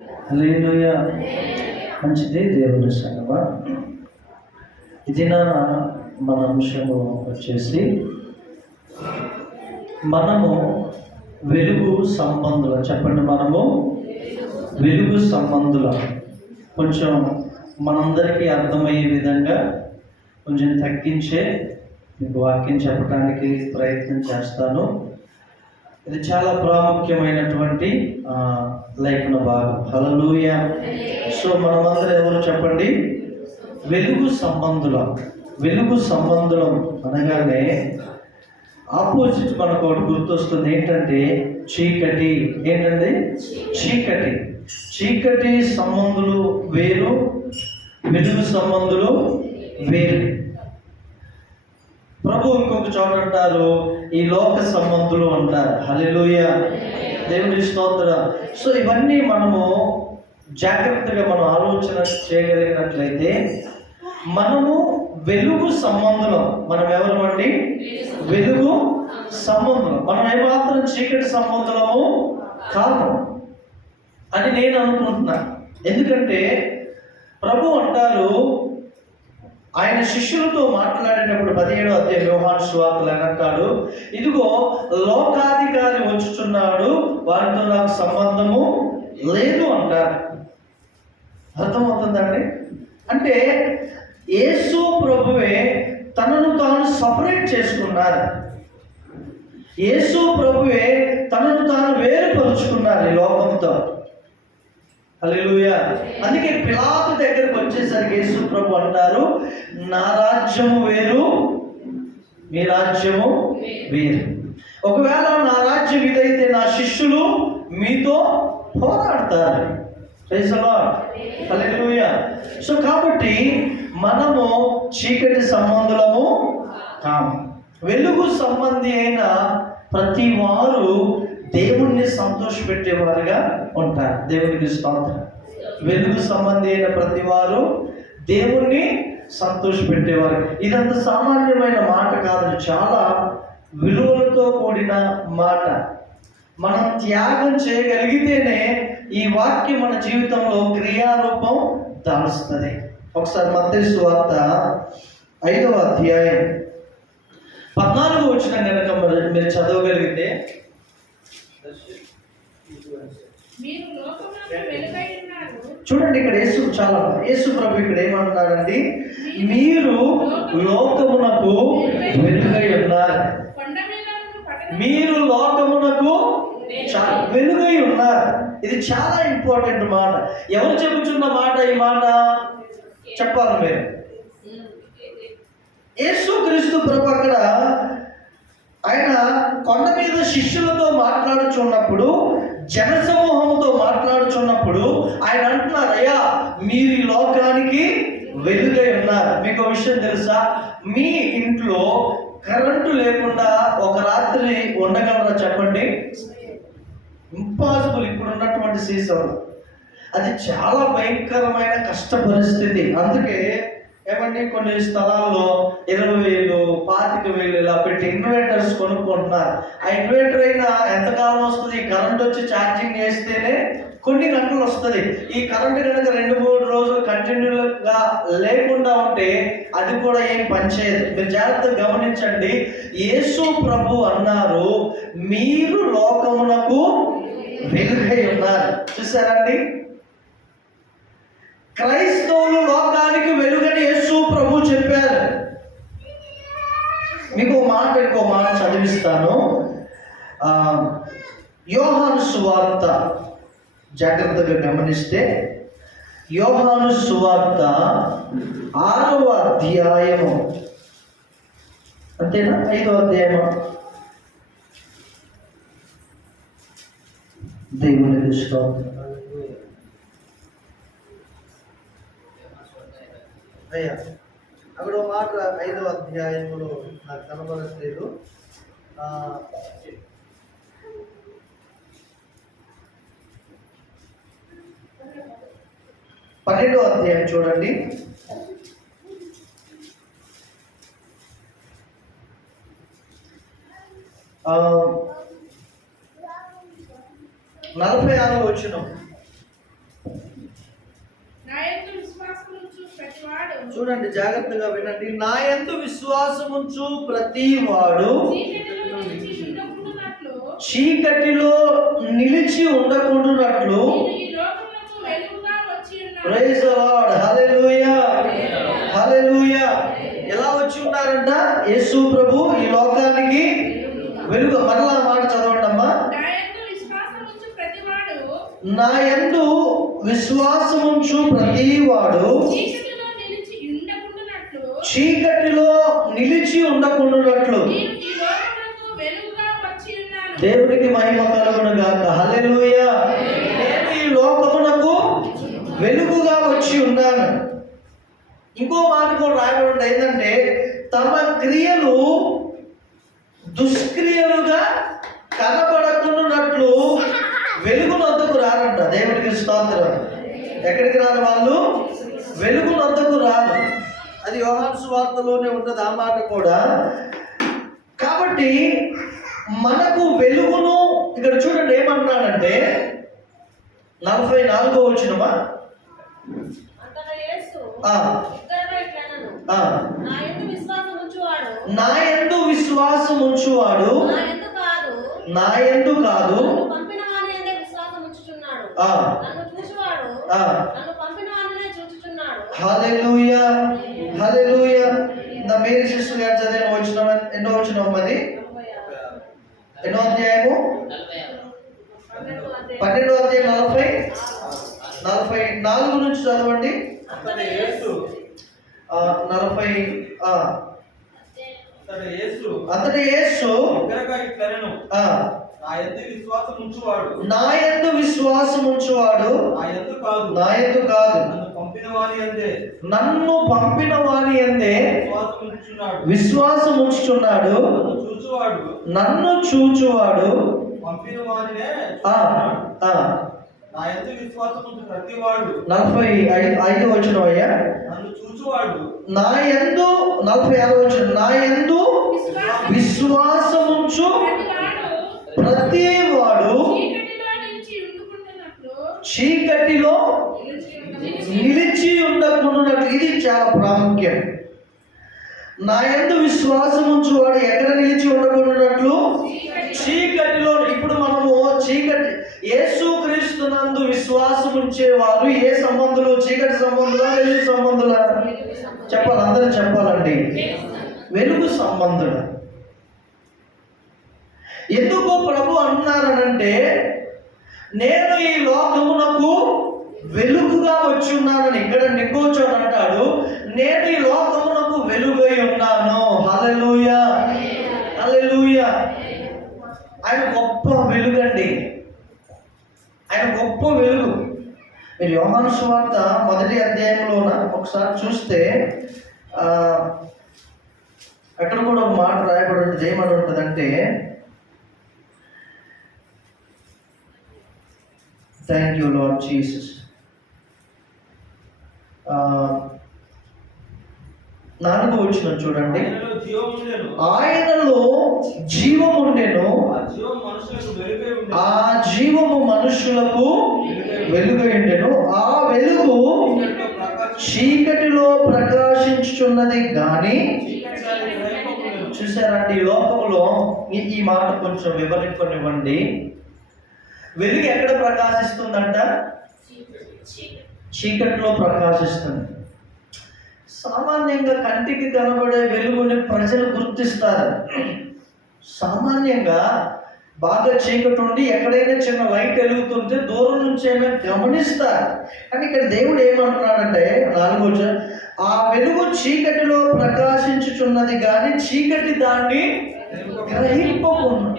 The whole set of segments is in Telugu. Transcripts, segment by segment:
హల్లెలూయా. మంచిది దేవుని సంగమా. ఇది మన అంశము వచ్చేసి మనము వెలుగు సంబంధుల. చెప్పండి, మనము వెలుగు సంబంధుల. కొంచెం మనందరికీ అర్థమయ్యే విధంగా కొంచెం తగ్గించే మీకు వాక్యం చెప్పడానికి ప్రయత్నం చేస్తాను. ఇది చాలా ప్రాముఖ్యమైనటువంటి లేఖన భాగం. హల్లెలూయా. సో మనమందరం ఎవరు చెప్పండి? వెలుగు సంబంధుల. వెలుగు సంబంధులం అనగానే ఆపోజిట్ మనకు ఒకటి గుర్తొస్తుంది. ఏంటంటే చీకటి. ఏంటండి? చీకటి. చీకటి సంబంధులు వేరు, వెలుగు సంబంధులు వేరు. ప్రభు ఇంకొక చోట అంటారు, ఈ లోక సంబంధులు అంటారు. హల్లెలూయా, దేవుని స్తోత్రం. సో ఇవన్నీ మనము జాగ్రత్తగా మనం ఆలోచన చేయగలిగినట్లయితే మనము వెలుగు సంబంధులం. మనం ఎవరు అండి? వెలుగు సంబంధులం. మనం ఏమాత్రం చీకటి సంబంధులము కాదు అని నేను అనుకుంటున్నా. ఎందుకంటే ప్రభు అంటారు, ఆయన శిష్యులతో మాట్లాడేటప్పుడు 17వ అధ్యాయం యోహాను సువార్తలో అంటాడు, ఇదిగో లోకాధికారి వచ్చుచున్నాడు, వారితో నాకు సంబంధము లేదు అంటారు. అర్థమవుతుందండి? అంటే యేసు ప్రభువే తనను తాను సపరేట్ చేసుకున్నారు. యేసు ప్రభువే తనను తాను వేరుపరుచుకున్నారు ఈ లోకంతో. హల్లెలూయా. అందుకే పిలాతు దగ్గరకు వచ్చేసరికి యేసు ప్రభు అంటారు, నా రాజ్యము వేరు, మీ రాజ్యము వేరు. ఒకవేళ నా రాజ్యం ఇదైతే నా శిష్యులు మీతో పోరాడతారు. Praise the lord. Hallelujah. So కాబట్టి మనము చీకటి సంబంధులము కాము. వెలుగు సంబంధి అయిన ప్రతి వారు దేవుణ్ణి సంతోషపెట్టేవారుగా ఉంటారు. దేవునికి స్తోత్రం. వెలుగు సంబంధి అయిన ప్రతి వారు దేవుణ్ణి సంతోషపెట్టేవారు. ఇదంత సామాన్యమైన మాట కాదు, చాలా విలువలతో కూడిన మాట. మనం త్యాగం చేయగలిగితేనే ఈ వాక్యం మన జీవితంలో క్రియారూపం దాల్స్తుంది. ఒకసారి మత్తయి సువార్త 5వ అధ్యాయం 14వ వచనం కనుక మీరు చదవగలిగితే, చూడండి ఇక్కడ యేసు ప్రభు ఇక్కడ ఏమంటున్నారండి? మీరు లోకమునకు వెలుగై ఉన్నారు. మీరు లోకమునకు వెలుగై ఉన్నారు. ఇది చాలా ఇంపార్టెంట్ మాట. ఎవరు చెబుతున్న మాట? ఈ మాట చెప్పాలి మీరు. యేసుక్రీస్తు ప్రభు అక్కడ ఆయన కొండ మీద శిష్యులతో మాట్లాడుచున్నప్పుడు, జనసమూహంతో మాట్లాడుచున్నప్పుడు ఆయన అంటున్నారు, అయ్యా మీరు ఈ లోకానికి వెలుగై ఉన్నారు. మీకు విషయం తెలుసా? మీ ఇంట్లో కరెంటు లేకుండా ఒక రాత్రి ఉండగలరా? చెప్పండి. ఇంపాసిబుల్. ఇప్పుడు ఉన్నటువంటి సీజన్ అది చాలా భయంకరమైన కష్ట పరిస్థితి. అందుకే ఏమండి కొన్ని స్థలాల్లో 20,000, 25,000 ఇలా పెట్టి ఇన్వర్టర్స్ కొనుక్కుంటున్నారు. ఆ ఇన్వర్టర్ అయినా ఎంతకాలం వస్తుంది? కరెంట్ వచ్చి ఛార్జింగ్ చేస్తేనే కొన్ని గంటలు వస్తుంది. ఈ కరెంట్ కనుక 2-3 రోజులు కంటిన్యూగా లేకుండా ఉంటే అది కూడా ఏం పనిచేయదు. మీరు జాగ్రత్తగా గమనించండి. యేసు ప్రభు అన్నారు, మీరు లోకమునకు వెలుగై ఉన్నారు. చూసారండి? క్రైస్తవులు లోకానికి వెలుగని యేసు ప్రభు చెప్పారు. మీకు ఇంకో మాట చదివిస్తాను. యోహాను సువార్త జాగ్రత్తగా గమనిస్తే, యోహాను సువార్త 6వ అధ్యాయము, అంతేనా? 5వ అధ్యాయము. దేవునికి స్తోత్రం. అయ్యా అక్కడ మాట 5వ అధ్యాయంలో నాకు కనబడట్లేదు. 12వ అధ్యాయం చూడండి. 46వ వచనం. చూడండి, జాగ్రత్తగా వినండి. నా యందు విశ్వాసముంచు ప్రతివాడు చీకటిలో నిలిచి ఉండకుండానట్లు. ప్రైజ్ ది లార్డ్, హల్లెలూయా, హల్లెలూయా. ఎలా వచ్చి ఉన్నారంట? యేసు ప్రభు ఈ లోకానికి వెలుగు. మరలా మాట చదవండి అమ్మా. నా యందు విశ్వాసముంచు ప్రతివాడు చీకటిలో నిలిచి ఉండకుండానట్లు. దేవునికి మహిమ కలుగును గాక, హల్లెలూయా. నేను ఈ లోకమునకు వెలుగుగా వచ్చి ఉన్నాను. ఇంకో మాట కూడా రాయబడి ఏంటంటే, తమ క్రియలు దుష్క్రియలుగా కనబడకున్నట్లు వెలుగునొద్దకు రారంట. దేవునికి స్తోత్రం. ఎక్కడికి రారు వాళ్ళు? వెలుగునొద్దకు రారు. అది యోహాను సువార్తలోనే ఉంటుంది ఆ మాట కూడా. కాబట్టి మనకు వెలుగును ఇక్కడ చూడండి ఏమంటున్నాడంటే 44వ వచనమా, నా యందు విశ్వాసం ఉంచువాడు నా యందు కాదు హల్లెలూయా, హల్లెలూయా. నా మేరీ సిస్టర్ గారు చదివిన వచనం ఎన్నో వచనం అది? ఎన్నో అధ్యాయము? 12వ అధ్యాయం 44 నుంచి చదవండి. 40 అంతటి యేసు నా యందు విశ్వాసం ఉంచువాడు నా యందు కాదు నన్ను పంపిన వాని యందే విశ్వాసం ఉంచుచున్నాడు. నన్ను చూచువాడు 45వ వచనం అయ్యా. నా యందు 46వ వచనం, నా యందు విశ్వాసముంచు ప్రతివాడు చీకటిలో నిలిచి ఉండకుండానట్లు. ఇది చాలా ప్రాముఖ్యం. నా యందు విశ్వాసముంచు వాడు ఎక్కడ నిలిచి ఉండకుండానట్లు? చీకటిలో. ఇప్పుడు మనము చీకటి, యేసుక్రీస్తునందు విశ్వాసం ఉంచేవారు ఏ సంబంధులు? చీకటి సంబంధులా, వెలుగు సంబంధులా? చెప్పాలి, అందరూ చెప్పాలండి. వెలుగు సంబంధుడు. ఎందుకు ప్రభు అంటున్నారనంటే, నేను ఈ లోకమునకు వెలుగుగా వచ్చి ఉన్నానని. ఇక్కడ నికోచోడు అంటాడు, నేను ఈ లోకమునకు వెలుగై ఉన్నాను. హల్లెలూయా, హల్లెలూయా. ఆయన గొప్ప వెలుగండి, ఆయన గొప్ప వెలుగు. మీరు యోహాను సువార్త 1వ అధ్యాయంలోన ఒకసారి చూస్తే అక్కడ కూడా ఒక మాట రాయబడి ఉంటుంది. ఏమని ఉంటుందంటే, థ్యాంక్ యూ లార్డ్ జీసస్. 4వ వచనం చూడండి. ఆయనలో జీవము ఉండెను, ఆ జీవము మనుషులకు వెలుగై ఉండెను. ఆ వెలుగు చీకటిలో ప్రకాశించుచున్నది గాని. చూసారండి, ఈ లోకంలో ఈ మాట కొంచెం వివరింపనివ్వండి. వెలుగు ఎక్కడ ప్రకాశిస్తుందంట? చీకటిలో ప్రకాశిస్తుంది. సామాన్యంగా కంటికి కనబడే వెలుగుని ప్రజలు గుర్తిస్తారు. సామాన్యంగా బాగా చీకటి ఉండి ఎక్కడైనా చిన్న లైట్ వెలుగుతుంటే దూరం నుంచి అయినా గమనిస్తారు. కానీ ఇక్కడ దేవుడు ఏమంటున్నాడంటే 4వ వచనం, ఆ వెలుగు చీకటిలో ప్రకాశించుచున్నది కానీ చీకటి దాన్ని గ్రహింపకుండా.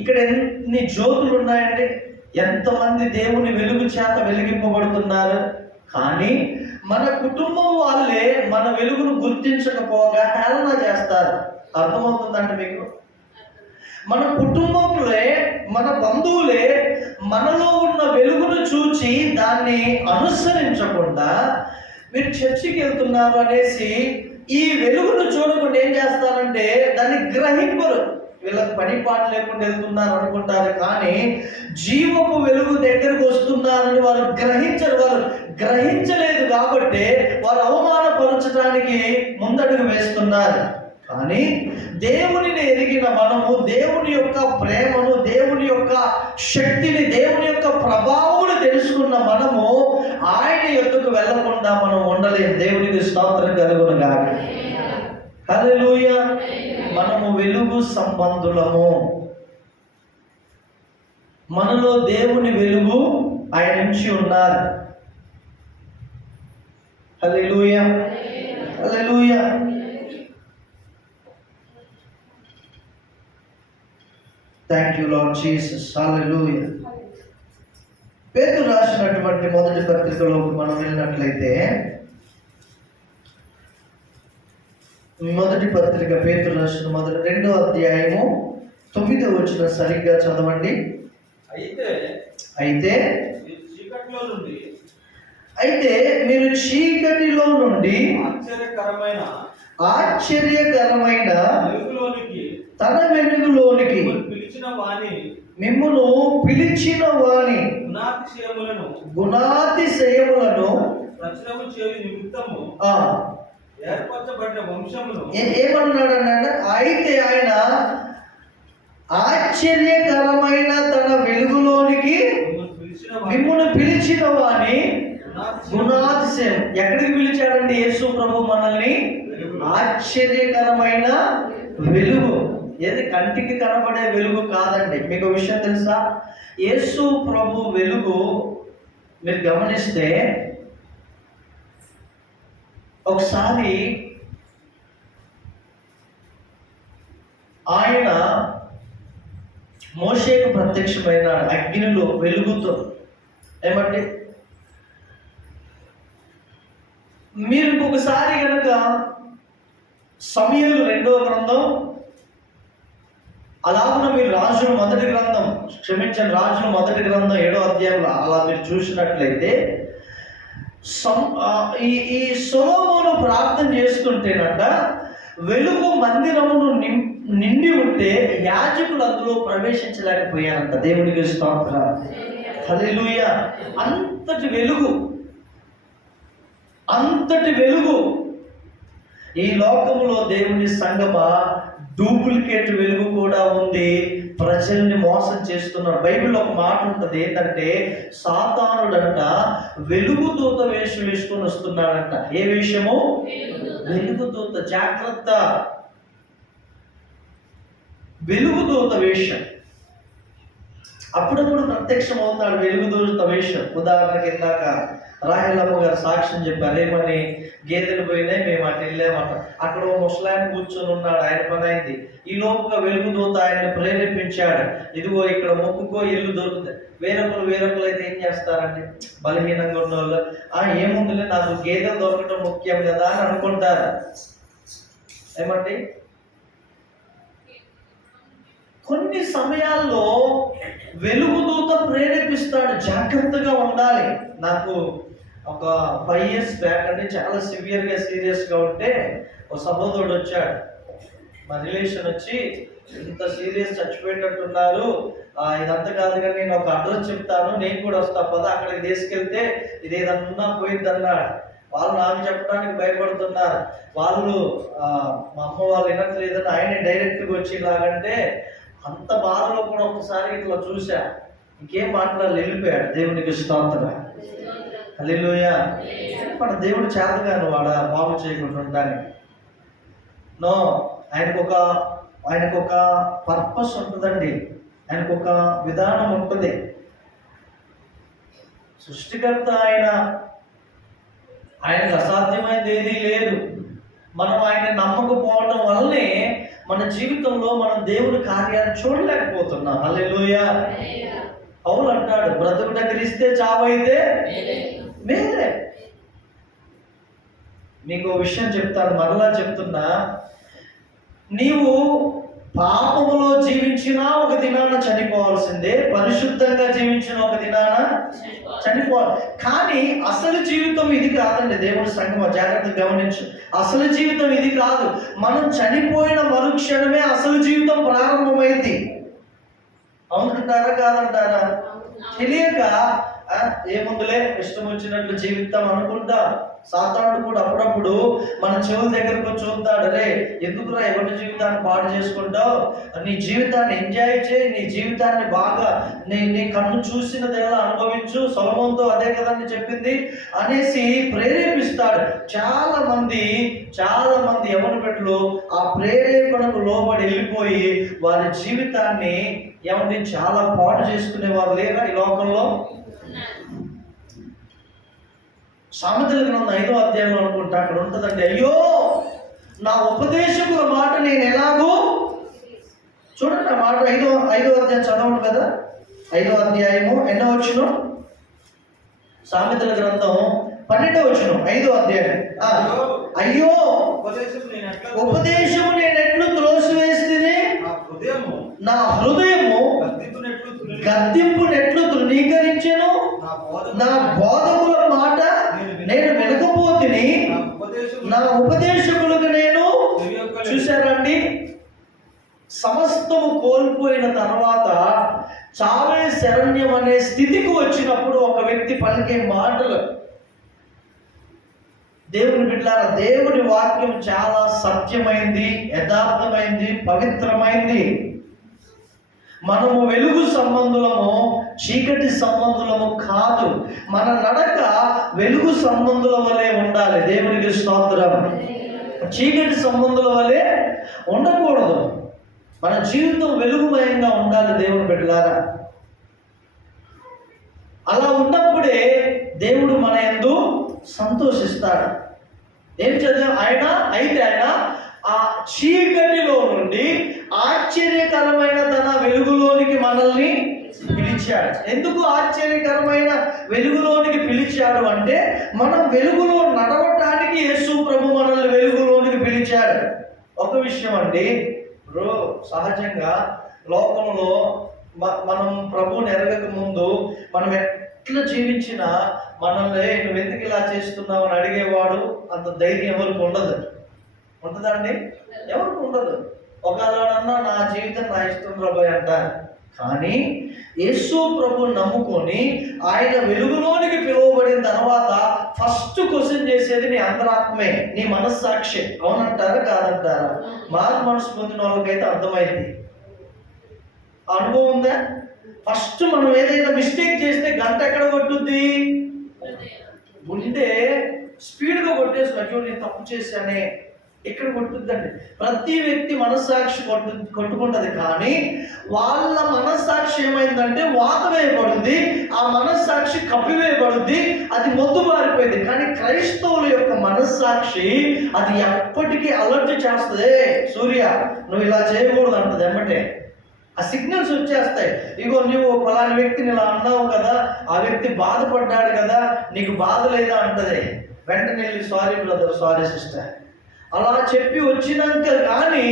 ఇక్కడ ఎన్ని జ్యోతులు ఉన్నాయండి, ఎంతమంది దేవుని వెలుగు చేత వెలిగింపబడుతున్నారు. కానీ మన కుటుంబం వాళ్ళే మన వెలుగును గుర్తించకపోగా హేళన చేస్తారు. అర్థమవుతుందంటే మీకు? మన కుటుంబంలో మన బంధువులే మనలో ఉన్న వెలుగును చూచి దాన్ని అనుసరించకుండా మీరు చర్చికి వెళ్తున్నారు అనేసి ఈ వెలుగును చూడకుండా ఏం చేస్తారంటే దాన్ని గ్రహింపరు. వీళ్ళకి పని పాట లేకుండా వెళ్తున్నారు అనుకుంటారు, కానీ జీవపు వెలుగు దగ్గరకు వస్తున్నారని వారు గ్రహించరు. వారు గ్రహించలేదు కాబట్టి వారు అవమానపరచడానికి ముందడుగు వేస్తున్నారు. కానీ దేవునిని ఎరిగిన మనము, దేవుని యొక్క ప్రేమను, దేవుని యొక్క శక్తిని, దేవుని యొక్క ప్రభావం తెలుసుకున్న మనము ఆయన యొద్దకు వెళ్ళకుండా మనం ఉండలేము. దేవునికి స్తోత్రం కలుగును గాక. హల్లెలూయా. మనము వెలుగు సంబంధులము. మనలో దేవుని వెలుగు ఆయన నుంచి ఉన్నారు. Hallelujah, hallelujah. Thank you lord Jesus. Hallelujah. పేతురు రాసినటువంటి మొదటి పత్రికలోకి మనం వెళ్ళినట్లయితే, మొదటి పత్రిక పేతురు రాసిన 2వ అధ్యాయము 9వ వచనం సరిగ్గా చదవండి. అయితే మీరు చీకటిలో నుండి ఆశ్చర్యకరమైన తన వెలుగులోనికి మిమ్మును పిలిచిన వాని గుణాతిశయములను ఏర్పరచబడిన వంశమును ఏమన్నాడు అన్నాడు? అయితే ఆయన ఆశ్చర్యకరమైన తన వెలుగులోనికి మిమ్మును పిలిచిన వాని గుణాతిశయం. ఎక్కడికి పిలిచాడండి యేసు ప్రభు మనల్ని? ఆశ్చర్యకరమైన వెలుగు. ఏది కంటికి కనబడే వెలుగు కాదండి. మీకు విషయం తెలుసా? యేసు ప్రభు వెలుగు మీరు గమనిస్తే, ఒకసారి ఆయన మోషేకు ప్రత్యక్షమైన అగ్నిలో వెలుగుతో. ఏమంటే మీరు ఇంకొకసారి కనుక సమూయేలు 2వ గ్రంథం, అలాగున మీరు రాజుల మొదటి గ్రంథం, రాజుల మొదటి గ్రంథం 7వ అధ్యాయంలో అలా మీరు చూసినట్లయితే, ఈ సొలొమోను ప్రార్థన చేస్తుంటేనట వెలుగు మందిరమును నిండి ఉంటే యాజకులు అందులో ప్రవేశించలేకపోయారంట. దేవునికి స్తోత్రం. హల్లెలూయా. అంతటి వెలుగు, అంతటి వెలుగు. ఈ లోకములో దేవుని సంగమా డూప్లికేట్ వెలుగు కూడా ఉంది. ప్రజల్ని మోసం చేస్తున్నారు. బైబిల్లో ఒక మాట ఉంటుంది, ఏంటంటే సాతానుడంట వెలుగుదూత వేషం వేసుకొని వస్తున్నాడంట. ఏ వేషము? వెలుగుదూత. జాగ్రత్త, వెలుగుదూత వేషం. అప్పుడప్పుడు ప్రత్యక్షం అవుతాడు వెలుగుదూత వేషం. ఉదాహరణకి ఇందాక రాహెలమ్మ గారు సాక్ష్యం చెప్పారు. ఏమని? గేదెలు పోయినాయి, మేము అటు వెళ్ళామంట. అక్కడ ఓ ముసలాయన కూర్చొని ఉన్నాడు, ఆయన పని అయింది. ఈ లోపుగా వెలుగుదూత ఆయన ప్రేరేపించాడు, ఇదిగో ఇక్కడ మొక్కుకో, ఇల్లు దొరుకుతుంది. వేరొకరు అయితే ఏం చేస్తారండి? బలహీనంగా ఉన్న వాళ్ళు, ఏముందిలే నాకు గేదెలు దొరకటం ముఖ్యం కదా అని అనుకుంటారు. ఏమండి? కొన్ని సమయాల్లో వెలుగుదూత ప్రేరేపిస్తాడు, జాగ్రత్తగా ఉండాలి. నాకు ఒక 5 years బ్యాక్ అండి, చాలా సీరియస్గా ఉంటే ఒక సహోదరుడు వచ్చాడు. మా రిలేషన్ వచ్చి, ఇంత సీరియస్ చచ్చిపోయేటట్టున్నారు, ఇదంతా కాదు కానీ నేను ఒక అడ్రస్ చెప్తాను, నేను కూడా వస్తా పదా, అక్కడికి తీసుకెళ్తే ఇది ఏదన్నా పోయింది అన్నాడు. వాళ్ళు నాకు చెప్పడానికి భయపడుతున్నారు. వాళ్ళు మా అమ్మ వాళ్ళు వినట్లేదని ఆయన డైరెక్ట్గా వచ్చి ఇలాగంటే, అంత బాధలో కూడా ఒకసారి ఇట్లా చూసా, ఇంకేం మాట్లాడాలి, వెళ్ళిపోయాడు. దేవునికి స్తోత్రం. హల్లెలూయా. మన దేవుడు చేతగాను వాడ బాగు చేయకుండా ఉంటానికి. నో, ఆయనకు ఒక పర్పస్ ఉంటుందండి, ఆయనకు ఒక విధానం ఉంటుంది. సృష్టికర్త ఆయనకు అసాధ్యమైనది ఏదీ లేదు. మనం ఆయన నమ్మకపోవడం వల్లనే మన జీవితంలో మనం దేవుని కార్యాన్ని చూడలేకపోతున్నాం. హల్లెలూయా. పౌలు అంటాడు, బ్రతుకుట క్రీస్తే, చావైతే మేలే. మీకు విషయం చెప్తాను, మరలా చెప్తున్నా. నీవు పాపములో జీవించినా ఒక దినాన చనిపోవాల్సిందే, పరిశుద్ధంగా జీవించిన ఒక దినాన చనిపోవాలి. కానీ అసలు జీవితం ఇది కాదండి. దేవుని సంగమా జాగ్రత్తగా గమనించు. అసలు జీవితం ఇది కాదు. మనం చనిపోయిన మరుక్షణమే అసలు జీవితం ప్రారంభమైంది. అవునంటారా కాదంటారా? తెలియక ఏముందులే ఇష్టం వచ్చినట్లు జీవితం అనుకుంటా. సాతానుడు కూడా అప్పుడప్పుడు మన చెవుల దగ్గరకు చూస్తాడు, రే ఎందుకురా ఎవరి జీవితాన్ని పాడు చేసుకుంటావు, నీ జీవితాన్ని ఎంజాయ్ చేయి, నీ జీవితాన్ని బాగా నీ కన్ను చూసినదెలా అనుభవించు, సొలొమోనుతో అదే కదండి చెప్పింది అనేసి ప్రేరేపిస్తాడు. చాలా మంది యవ్వన బిడ్డలు ఆ ప్రేరేపణకు లోబడి వెళ్ళిపోయి వారి జీవితాన్ని ఏమంటే చాలా పాడు చేసుకునే వారు లేరా ఈ లోకంలో? సామెతల గ్రంథం 5వ అధ్యాయంలో అనుకుంటా అక్కడ ఉంటుందండి, అయ్యో నా ఉపదేశకుల మాట నేను ఎలాగో. చూడండి ఆ మాట 5వ అధ్యాయం చదవండి కదా. 5వ అధ్యాయము ఎన్నో వచనం? సామెతల గ్రంథం 12వ వచనం 5వ అధ్యాయం. అయ్యో ఉపదేశము నేను ఎట్లు త్రోసివేస్తేనే నా హృదయము గద్దింపునెట్లు తృణీకరించెను, నా బోధకుల మాట నేను వినకపోతిని, నా ఉపదేశకులకు నేను. చూశారండి, సమస్తము కోల్పోయిన తర్వాత చావే శరణ్యం అనే స్థితికి వచ్చినప్పుడు ఒక వ్యక్తి పలికే మాటలు. దేవుని బిడ్డలారా, దేవుని వాక్యం చాలా సత్యమైంది, యథార్థమైంది, పవిత్రమైంది. మనము వెలుగు సంబంధులము, చీకటి సంబంధులము కాదు. మన నడక వెలుగు సంబంధుల వలె ఉండాలి. దేవునికి స్తోత్రం. చీకటి సంబంధుల వలె ఉండకూడదు. మన జీవితం వెలుగుమయంగా ఉండాలి దేవుని బిడ్డలారా. అలా ఉన్నప్పుడే దేవుడు మన యందు సంతోషిస్తాడు. ఏం చదివాం? ఆయన ఆ చీకటిలో నుండి ఆశ్చర్యకరమైన తన వెలుగులోనికి మనల్ని పిలిచాడు. ఎందుకు ఆశ్చర్యకరమైన వెలుగులోనికి పిలిచాడు అంటే, మనం వెలుగులో నడవటానికి యేసు ప్రభు మనల్ని వెలుగులోనికి పిలిచాడు. ఒక విషయం అండి, సహజంగా లోకంలో మనం ప్రభువుని ఎరగక ముందు మనం ఎట్లా జీవించినా మనల్ని నువ్వు ఎందుకు ఇలా చేస్తున్నావు అని అడిగేవాడు అంత ధైర్యం ఎవరికి ఉండదు. ఉంటుందండి? ఎవరికి ఉండదు. ఒకవేళన్నా నా జీవితం నా ఇష్టం ప్రభు అంటారు. కానీ యేసు ప్రభు నమ్ముకొని ఆయన వెలుగులోనికి పిలువబడిన తర్వాత ఫస్ట్ క్వశ్చన్ చేసేది నీ అంతరాత్మే, నీ మనస్సాక్షి. అవునంటారా కాదంటారా? మారు మనసు పొందిన వాళ్ళకైతే అర్థమైంది. అనుభవం ఉందా? ఫస్ట్ మనం ఏదైనా మిస్టేక్ చేస్తే గంట ఎక్కడ కొట్టుద్ది? గుండె స్పీడ్గా కొట్టేసి నేను తప్పు చేశానే ఇక్కడ కొట్టుద్దండి. ప్రతి వ్యక్తి మనస్సాక్షి కొట్టుకుంటుంది. కానీ వాళ్ళ మనస్సాక్షి ఏమైందంటే వాత వేయబడింది, ఆ మనస్సాక్షి కప్పివేయబడుద్ది, అది మొద్దుబారిపోయింది. కానీ క్రైస్తవుల యొక్క మనస్సాక్షి అది ఎప్పటికీ అలర్ట్ చేస్తుంది. సూర్య నువ్వు ఇలా చేయకూడదు అంటది. ఎమ్మటే ఆ సిగ్నల్స్ వచ్చేస్తాయి. ఇగో నువ్వు ఫలాని వ్యక్తిని ఇలా అన్నావు కదా, ఆ వ్యక్తి బాధపడ్డాడు కదా, నీకు బాధ లేదా అంటది. వెంటనే వెళ్ళి సారీ బ్రదర్, సారీ సిస్టర్ అలా చెప్పి వచ్చినాక కానీ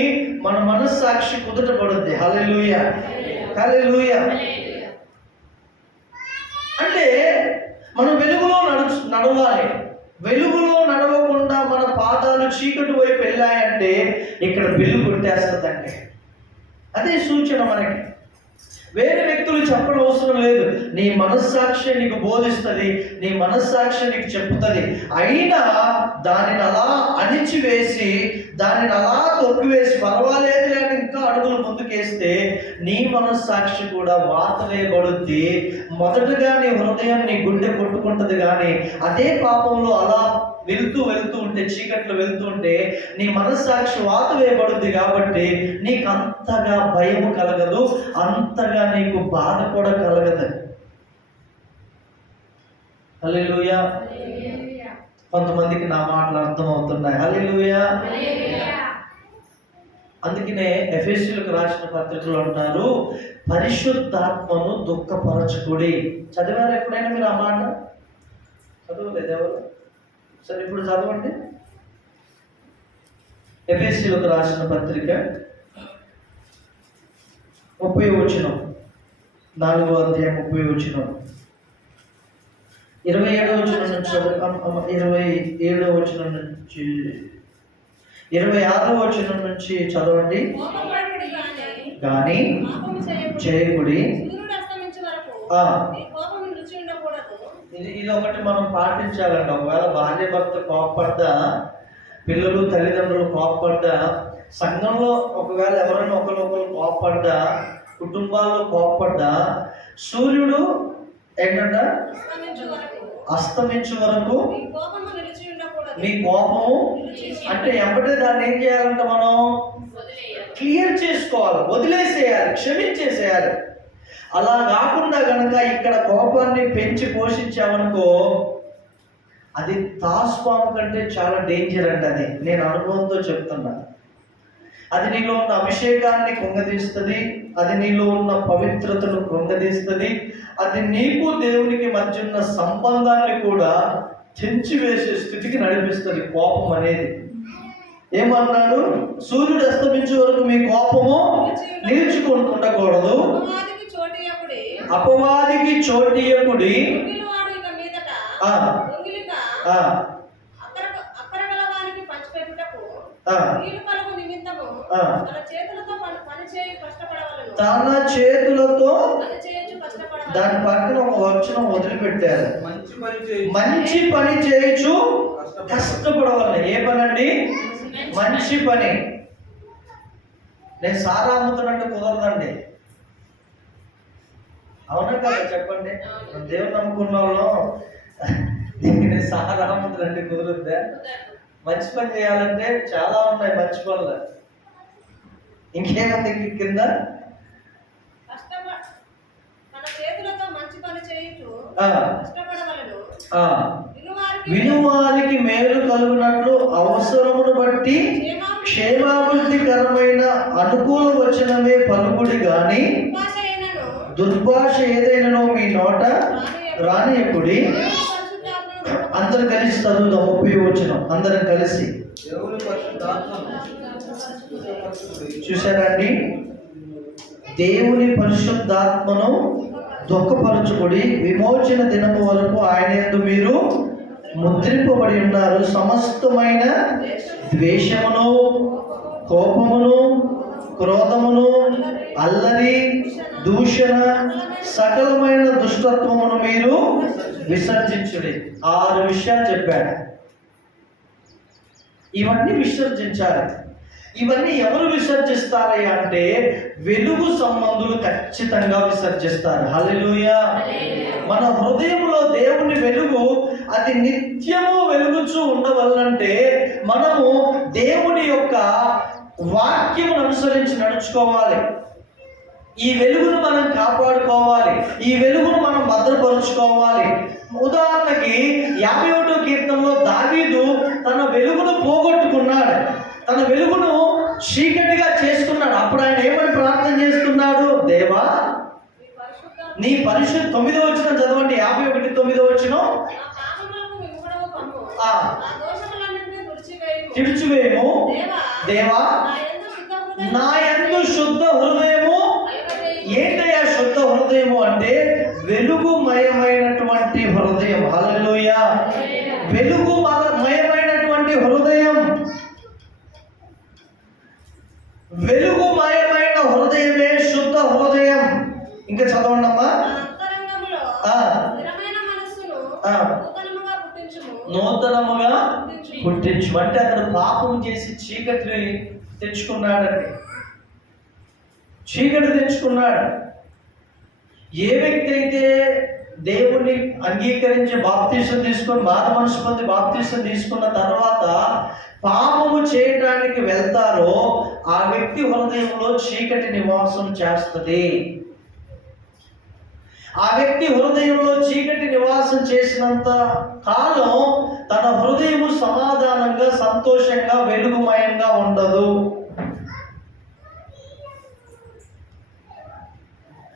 మన మనస్సాక్షి కుదుట పడుద్ది. హల్లెలూయా, హల్లెలూయా. అంటే మనం వెలుగులో నడవాలి. వెలుగులో నడవకుండా మన పాదాలు చీకటి వైపు వెళ్ళాయంటే ఇక్కడ బిల్లు కొట్టేస్తుందండి. అదే సూచన మనకి. వేరే వ్యక్తులు చెప్పడం అవసరం లేదు. నీ మనస్సాక్షి నీకు బోధిస్తుంది, నీ మనస్సాక్షి నీకు చెప్తుంది. అయినా దానిని అలా అణిచివేసి, దానిని అలా తొక్కివేసి పర్వాలేదు లేని ఇంకా అడుగులు ముందుకేస్తే నీ మనస్సాక్షి కూడా వాత వేయబడుద్ది. మొదటగా నీ హృదయం, నీ గుండె కొట్టుకుంటుంది. కానీ అదే పాపంలో అలా వెళ్తూ ఉంటే, చీకట్లో వెళ్తూ ఉంటే నీ మనస్సాక్షి వాత వేయబడుద్ది. కాబట్టి నీకు అంతగా భయం కలగదు, అంతగా నీకు బాధ కూడా కలగదు. హల్లెలూయా. కొంతమందికి నా మాటలు అర్థం అవుతున్నాయి. హల్లెలూయా. అందుకనే ఎఫెసీయులకు రాసిన పత్రికలు అంటారు, పరిశుద్ధాత్మను దుఃఖపరచుకుడి. చదివారు ఎప్పుడైనా మీరు ఆ మాట? చదవలేదు ఎవరు? సరే ఇప్పుడు చదవండి. ఎఫెసీయులకు రాసిన పత్రిక 30వ 4వ అధ్యాయం 30వ 27వ నుంచి 27వ నుంచి 26వ నుంచి చదవండి. కోపపడుడి కానీ పాపము చేయకుడి. సూర్యుడు అస్తమించు వరకు ఆ, నీ కోపము రుచి ఉండకూడదు. ఇది ఒకటి మనం పాటించాలండి. ఒకవేళ భార్య భర్త కోపపడ్డా, పిల్లలు తల్లిదండ్రులు కోపపడ్డా, సంఘంలో ఒకవేళ ఎవరైనా ఒకరు కోపపడ్డా, కుటుంబాల్లో కోపపడ్డా, సూర్యుడు ఏంటంట అస్తమించు వరకు అస్తమించే వరకు నీ కోపము నిలిచి ఉండకూడదు. నీ కోపము అంటే ఎంబటే దాన్ని ఏం చేయాలంట, మనం క్లియర్ చేసుకోవాలి, వదిలేసేయాలి, క్షమించేసేయాలి. అలా కాకుండా గనక ఇక్కడ కోపాన్ని పెంచి పోషించామనుకో, అది తాస్పాము కంటే చాలా డేంజర్ అండి. అది నేను అనుభవంతో చెప్తున్నా. అది నీలో ఉన్న అభిషేకాన్ని కృంగదీస్తుంది, అది నీలో ఉన్న పవిత్రతను కృంగదీస్తుంది, అది నీకు దేవునికి మధ్య ఉన్న సంబంధాన్ని కూడా తెంచివేసే స్థితికి నడిపిస్తుంది కోపం అనేది. ఏమన్నాడు? సూర్యుడు అస్తమించే వరకు మీ కోపము నిలుచుకొని ఉండకూడదు. అపవాదికి చోటియకుడి. అపవాదికి చోటియకుడి. దొంగిలివాడు ఇక మీదట ఆ. దొంగిలిక ఆ, అక్కరగలవానికి పంచిపెట్టుటకు ఆ, కీడు కలుగు నిమిత్తము ఆ. తన చేతులతో పని చేయి కష్టపడవలెను. తన చేతులతో పని చేయొచ్చు కష్టపడవలెను. దాని పక్కన ఒక వచనం వదిలిపెట్టారు. మంచి పని చేయి. మంచి పని చేయొచ్చు కష్టపడవాలి. ఏ పని అండి? మంచి పని. నేను సారా అమ్ముతున్నట్టు కుదరదండి. అవునా కదా చెప్పండి? దేవుని నమ్ముకున్న వాళ్ళు నేను సారా అమ్ముతున్నట్టు కుదురుద్దా? మంచి పని చేయాలంటే చాలా ఉన్నాయి మంచి పనులు. ఇంకేముంది కింద? తన చేతులతో మంచి పని చేయొచ్చు ఆ, కష్టపడవలెను. ఆ. వినువారికి వినువారికి మేలు కలుగునట్లు అవసరమును బట్టి క్షేమాభివృద్ధికరమైన అనుకూల వచనమే పలుకుడి గాని భాష అయినను దుర్భాష ఏదైనానో మీ నోట రానియకుడి. అందరు కలిసి చదువుదాం 30వ వచనం, అందరం కలిసి. దేవుని పరిశుద్ధాత్మను చూశారండి? దేవుని పరిశుద్ధాత్మను దుఃఖపరచుకుడి, విమోచన దినము వరకు ఆయన యందు మీరు ముద్రింపబడి ఉన్నారు. సమస్తమైన ద్వేషమును, కోపమును, క్రోధమును, అల్లరి, దూషణ, సకలమైన దుష్టత్వమును మీరు విసర్జించుడి. 6 విషయాలు చెప్పాడు. ఇవన్నీ విసర్జించాలి. ఇవన్నీ ఎవరు విసర్జిస్తారు అంటే వెలుగు సంబంధులు ఖచ్చితంగా విసర్జిస్తారు. హల్లెలూయా. మన హృదయంలో దేవుని వెలుగు అది నిత్యము వెలుగుచూ ఉండవల్లంటే మనము దేవుని యొక్క వాక్యమును అనుసరించి నడుచుకోవాలి. ఈ వెలుగును మనం కాపాడుకోవాలి, ఈ వెలుగును మనం భద్రపరుచుకోవాలి. ఉదాహరణకి 51వ కీర్తనలో దావీదు తన వెలుగును పోగొట్టుకున్నాడు, తన వెలుగును చీకటిగా చేసుకున్నాడు. అప్పుడు ఆయన ఏమని ప్రార్థన చేస్తున్నాడు? దేవా నీ పరిశుద్ధ 9వ వచనం చదవండి. 51:9 వచనం. తుడిచివేయము దేవా నా యందు శుద్ధ హృదయము. ఏంటయ్యా శుద్ధ హృదయము అంటే వెలుగుమయమైనటువంటి హృదయం. హల్లెలూయా. వెలుగుమయమైనటువంటి హృదయం, వెలుగుమయమైన హృదయమే శుద్ధ హృదయం. ఇంకా చదవండి అమ్మా. నూతనముగా పుట్టించు అంటే అతను పాపం చేసి చీకటిని తెచ్చుకున్నాడండి, చీకటి తెచ్చుకున్నాడు. ఏ వ్యక్తి అయితే దేవుని అంగీకరించి బాప్తీసం తీసుకొని మారు మనసు పొంది బాప్తీసం తీసుకున్న తర్వాత పాపము చేయడానికి వెళ్తారో ఆ వ్యక్తి హృదయంలో చీకటి నివాసం చేస్తుంది. ఆ వ్యక్తి హృదయంలో చీకటి నివాసం చేసినంత కాలం తన హృదయము సమాధానంగా, సంతోషంగా, వెలుగుమయంగా ఉండదు.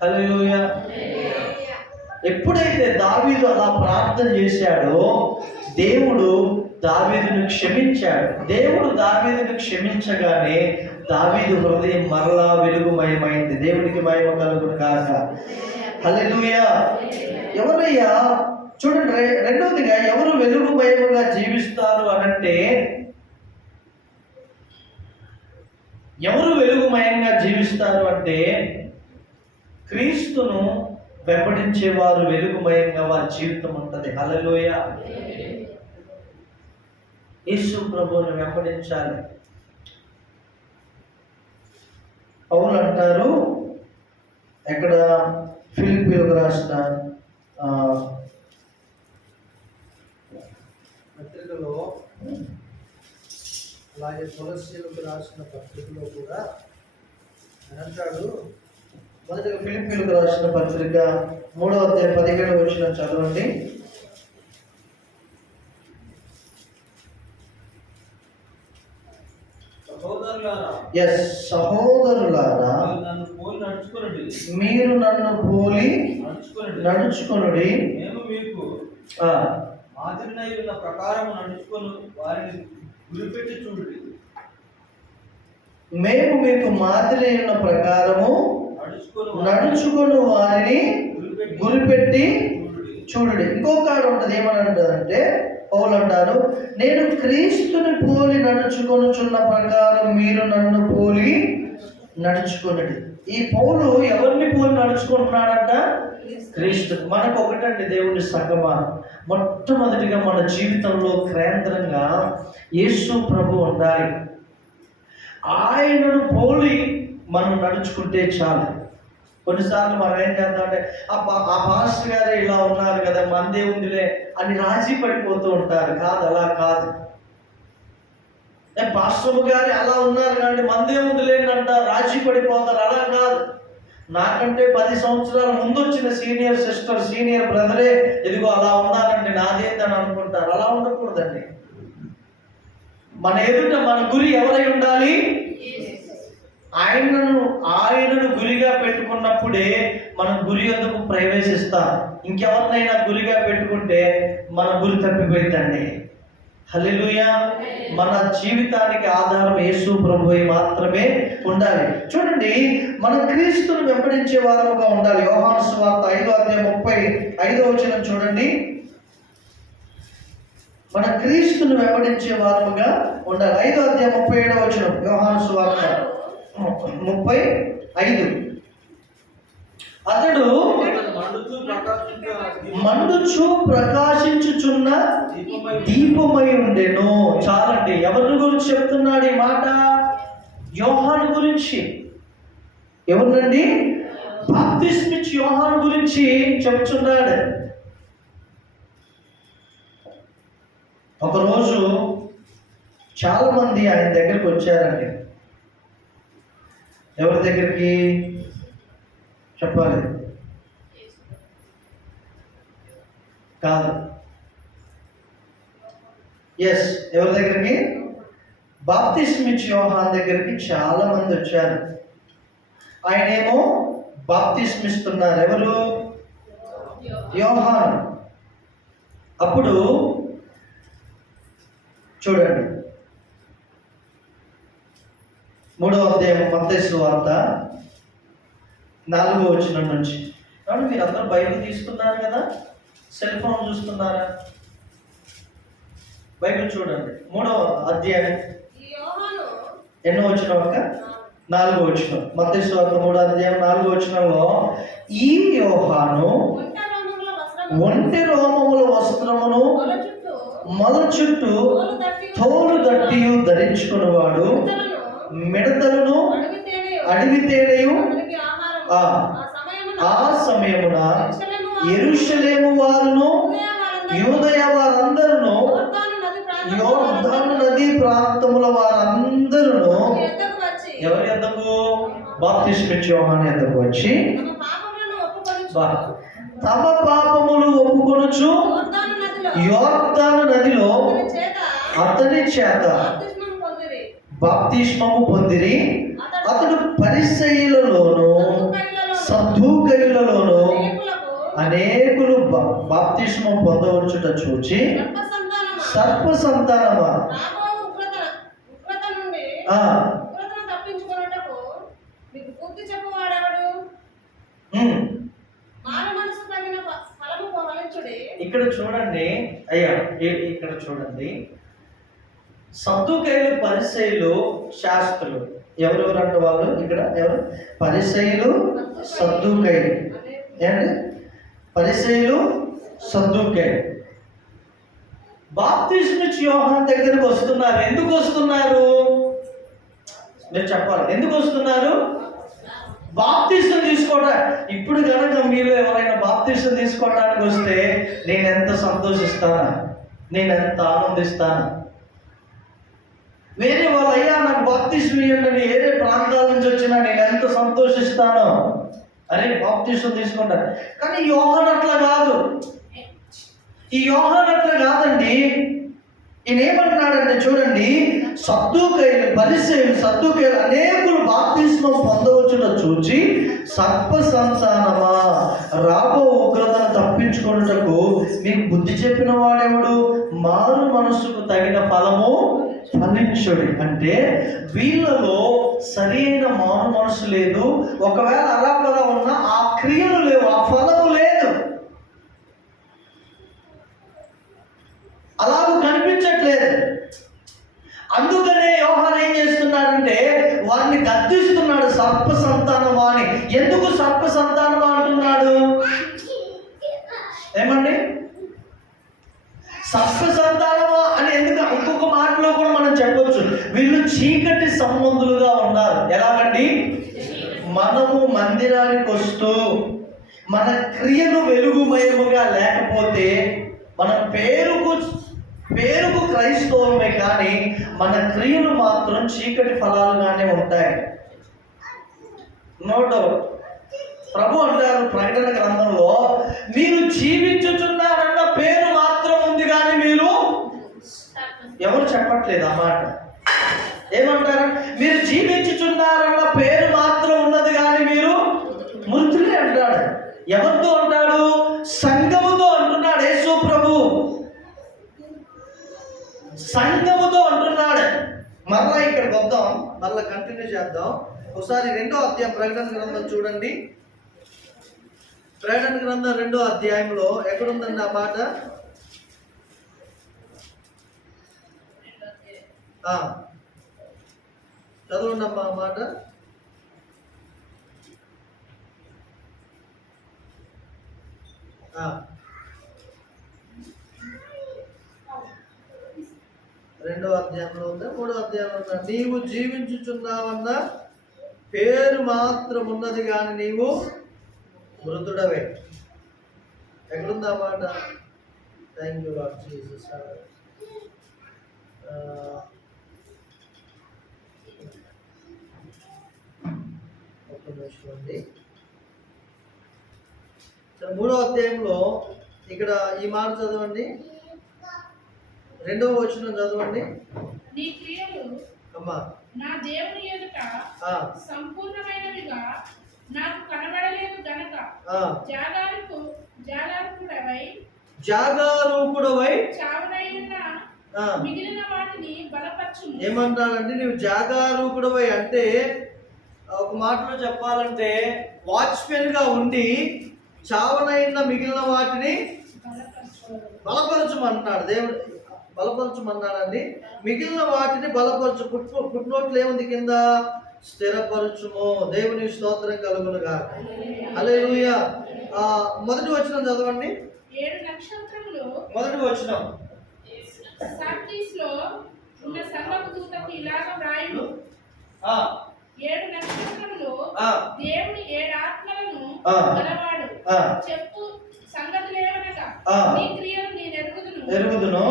హల్లెలూయా. ఎప్పుడైతే దావీదు అలా ప్రార్థన చేశాడో దేవుడు దావీదును క్షమించాడు. దేవుడు దావీదును క్షమించగానే దావీదు హృదయం మరలా వెలుగుమయమైంది. దేవునికి మహిమ కలుగును గాక. హల్లెలూయా. ఎవరయ్యా చూడండి, రెండవదిగా ఎవరు వెలుగుమయముగా జీవిస్తారు అనంటే, ఎవరు వెలుగుమయంగా జీవిస్తారు అంటే క్రీస్తును వెంబడించే వారు వెలుగుమయంగా వారి జీవితం ఉంటుంది. హల్లెలూయా. యేసు ప్రభువుని వెంబడించాలి. పౌలు అంటారు, ఎక్కడ ఫిలిప్పీయులకు రాసిన పత్రికలో, అలాగే కొలస్సీయులకు రాసిన పత్రికలో కూడా ఆయన అంటాడు. మొదటిగా ఫిలిప్పీయులకు రాసిన పత్రిక 3వ అధ్యాయం 17వ వచనం చదవండి. సహోదరులారా, మీరు నన్ను పోలి నడుచుకొనుడి. మేము మీకు మాదిరినై ఉన్న ప్రకారము నడుచుకొని వారిని గురిపెట్టి చూడండి. మేము మీకు మాదిరి ఉన్న ప్రకారము నడుచుకొని వారిని గురిపెట్టి చూడండి. ఇంకొక ఉంటుంది, ఏమని అంటారంటే పౌలు అంటారు, నేను క్రీస్తుని పోలి నడుచుకొనుచున్న ప్రకారం మీరు నన్ను పోలి నడుచుకున్నది. ఈ పౌలు ఎవరిని పోలి నడుచుకుంటున్నాడంట? క్రీస్తు. మనకు ఒకటండి దేవుని సంగమా, మొట్టమొదటిగా మన జీవితంలో కేంద్రంగా యేసు ప్రభు ఉండాలి. ఆయనను పోలి మనం నడుచుకుంటే చాలు. కొన్నిసార్లు మనం ఏం చేద్దామంటే ఆ పాస్టర్ గారే ఇలా ఉన్నారు కదా, మందే ఉందిలే అని రాజీ పడిపోతూ ఉంటారు. కాదు, అలా కాదు. పాస్టర్ గారు అలా ఉన్నారు కానీ మందే ఉందిలేండి అంటారు, రాజీ పడిపోతారు. అలా కాదు. నాకంటే 10 సంవత్సరాల ముందు వచ్చిన సీనియర్ సిస్టర్, సీనియర్ బ్రదరే ఇదిగో అలా ఉన్నారంటే నాదేందని అనుకుంటారు. అలా ఉండకూడదండి. మన ఎదుట మన గురి ఎవరై ఉండాలి? ఆయనను గురిగా పెట్టుకున్నప్పుడే మన గురి ఎందుకు ప్రవేశిస్తాం. ఇంకెవరినైనా గురిగా పెట్టుకుంటే మన గురి తప్పిపోయిందండి. హల్లెలూయా. మన జీవితానికి ఆధారం యేసు ప్రభువే మాత్రమే ఉండాలి. చూడండి, మన క్రీస్తును వెంబడించే వారముగా ఉండాలి. యోహాను సువార్త 5వ అధ్యాయం 35వ వచనం చూడండి. మన క్రీస్తును వెంబడించే వారముగా ఉండాలి. 5వ అధ్యాయం 37వ వచనం యోహాను సువార్త 35. అతడు మండుచు ప్రకాశించుచున్న దీపమై ఉండెను. చాలండి. ఎవరి గురించి చెప్తున్నాడు ఈ మాట? యోహాను గురించి. ఎవరినండి? బాప్తిస్మిచ్చు యోహాను గురించి చెప్తున్నాడు. ఒకరోజు చాలా మంది ఆయన దగ్గరికి వచ్చారండి. ఎవరి దగ్గరికి చెప్పాలి? కాదు. ఎవరి దగ్గరికి? బాప్తిస్మిచ్చు యోహాను దగ్గరికి చాలా మంది వచ్చారు. ఆయనేమో బాప్తిస్మిస్తున్నారు. ఎవరు? యోహాను. అప్పుడు చూడండి, 3వ అధ్యాయం మత్తయి సువార్త 4వ వచనం నుంచి. కాబట్టి మీరు అందరూ బైబిల్ తీసుకున్నారు కదా, సెల్ ఫోన్ చూస్తున్నారా? బైబిల్ చూడండి. 3వ అధ్యాయం ఎన్నో వచనం అక్క? 4వ వచనం. మత్తయి సువార్త 3వ అధ్యాయం 4వ వచనంలో, ఈ యోహాను ఒంటె రోమముల వస్త్రమును మొల చుట్టూ తోలు దట్టియు ధరించుకున్నవాడు, మిడతలను అడవి తేనెయు ఆ సమయమున యెరూషలేము వారును యూదయ వారందరూ యోర్దాను నది ప్రాంతముల వారందరూ ఎవరి యొద్దకు? బాప్తిస్మిచ్చు యోహాను యొద్దకు వచ్చి తమ పాపములు ఒప్పుకొనుచు యోర్దాను నదిలో అతని చేత బాప్తిస్మము పొందిరి. అతడు పరిసయ్యులలోను సద్దూకయ్యులలోను అనేకులు బాప్తిస్మం పొందవచ్చుట చూచి, సర్ప సంతానమా మారు మనసు తగిన ఫలము ఫలించుడి. ఇక్కడ చూడండి అయ్యా, ఇక్కడ చూడండి, సద్దుకైలు, పరిసయ్యులు, శాస్త్రులు ఎవరెవరంటే వాళ్ళు ఇక్కడ ఎవరు? పరిసయ్యులు, సద్దుకైలు. ఏంటి? పరిసయ్యులు, సద్దుకైలు బాప్తిస్మం ఇచ్చి యోహాను దగ్గరికి వస్తున్నారు. ఎందుకు వస్తున్నారు? మీరు చెప్పాలి. ఎందుకు వస్తున్నారు? బాప్తిస్మం తీసుకోవడం. ఇప్పుడు కనుక మీరు ఎవరైనా బాప్తిస్మం తీసుకోవడానికి వస్తే నేను ఎంత సంతోషిస్తానా, నేను ఎంత ఆనందిస్తాను. వేరే వాళ్ళు అయ్యా నాకు బాప్తిస్మం ఇవ్వండి, వేరే ప్రాంతాల నుంచి వచ్చినా నేను ఎంత సంతోషిస్తాను. అరే బాప్తిస్మం తీసుకుంటాను. కానీ యోహాను అట్లా కాదు. ఈ యోహాను అట్లా కాదండి. ఈయన ఏమంటున్నాడంటే చూడండి, సద్దుకైలు, పరిసయ్యులు, సద్దుకైలు అనేకులు బాప్తిస్మం పొందవచ్చున చూచి, సర్ప సంతానమా, రాబో ఉగ్రతను తప్పించుకొనుటకు మీకు బుద్ధి చెప్పిన వాడెవడు? మారు మనస్సుకు తగిన ఫలము ఫలించుడి. అంటే వీళ్ళలో సరైన మారు మనసు లేదు. ఒకవేళ అలా కూడా ఉన్నా ఆ క్రియలు లేవు, ఆ ఫలము లేదు, అలాగూ కనిపించట్లేదు. అందుకనే యోహాను ఏం చేస్తున్నాడంటే వారిని గద్దిస్తున్నాడు, సర్ప సంతానమా అని. ఎందుకు సర్ప సంతానమా అంటున్నాడు? ఏమండి? సర్ప సంతానమా అని ఎందుకు? ఇంకొక మాటలో కూడా మనం చెప్పొచ్చు, వీళ్ళు చీకటి సంబంధులుగా ఉన్నారు. ఎలాగండి? మనము మందిరానికి వస్తూ మన క్రియలు వెలుగుమయముగా లేకపోతే మన పేరుకు క్రైస్తవమే కానీ మన క్రియలు మాత్రం చీకటి ఫలాలుగానే ఉంటాయి. No doubt. ప్రభు అంటారు ప్రకటన గ్రంథంలో, మీరు జీవించుచున్నారన్న పేరు మాత్రం ఉంది కానీ మీరు ఎవరు చెప్పట్లేదు ఆ మాట. ఏమంటారు? మీరు జీవించుచున్నారన్న పేరు మాత్రం ఉన్నది కానీ మీరు మృతులే అంటాడు. ఎవరితో అంటాడు? సంఘముతో అంటున్నాడు యేసు ప్రభు. సంఘముతో అంటున్నాడు. మరలా ఇక్కడికి వద్దాం, మరలా కంటిన్యూ చేద్దాం. ఒకసారి 2వ అధ్యాయం ప్రకటన గ్రంథం చూడండి. ప్రకటన గ్రంథం 2వ అధ్యాయంలో ఎక్కడుందండి ఆ మాట? చదవండి అమ్మా ఆ మాట. రెండవ అధ్యాయంలో ఉందా? 3వ అధ్యాయంలో ఉందా? నీవు జీవించుచున్నావన్న పేరు మాత్రం ఉన్నది కానీ నీవు మృతుడవే. ఎక్కడుందా మాట? Thank you lord Jesus. ఒక నిమిషం అండి. 3వ అధ్యాయంలో ఇక్కడ ఈ మాట చదవండి. 2వ వచనం చదవండి. నీ క్రియలు అమ్మా నా దేవుని ఎదుట సంపూర్ణమైనవిగా నాకు కనబడలేదు గనక జాగరూకుడవై చావనైన మిగిలిన వాటిని బలపరచుము. ఏమంటారంటే నీవు జాగరూకుడవై అంటే ఒక మాటలో చెప్పాలంటే వాచ్మెన్ గా ఉండి చావనైన మిగిలిన వాటిని బలపరచమంటున్నాడు దేవుడు. బలపరచమన్నాడండి. మిగిలిన వాటిని బలపరచు. పుట్నోట్లు ఏముంది కింద? స్థిరపరచుము. దేవుని స్తోత్రం కలుగునుగా. హల్లెలూయా. మొదటి వచనం చదవండి. 7 నక్షత్రములు మొదటి వచనం. సార్దీస్‌లో ఉన్న సంఘపు దూతకు ఇలాగ వ్రాయుము. 7 నక్షత్రములు దేవుని 7 ఆత్మలను గలవాడు చెప్పు సంగతులేమనగా నీ క్రియలు నేను ఎరుగుదును.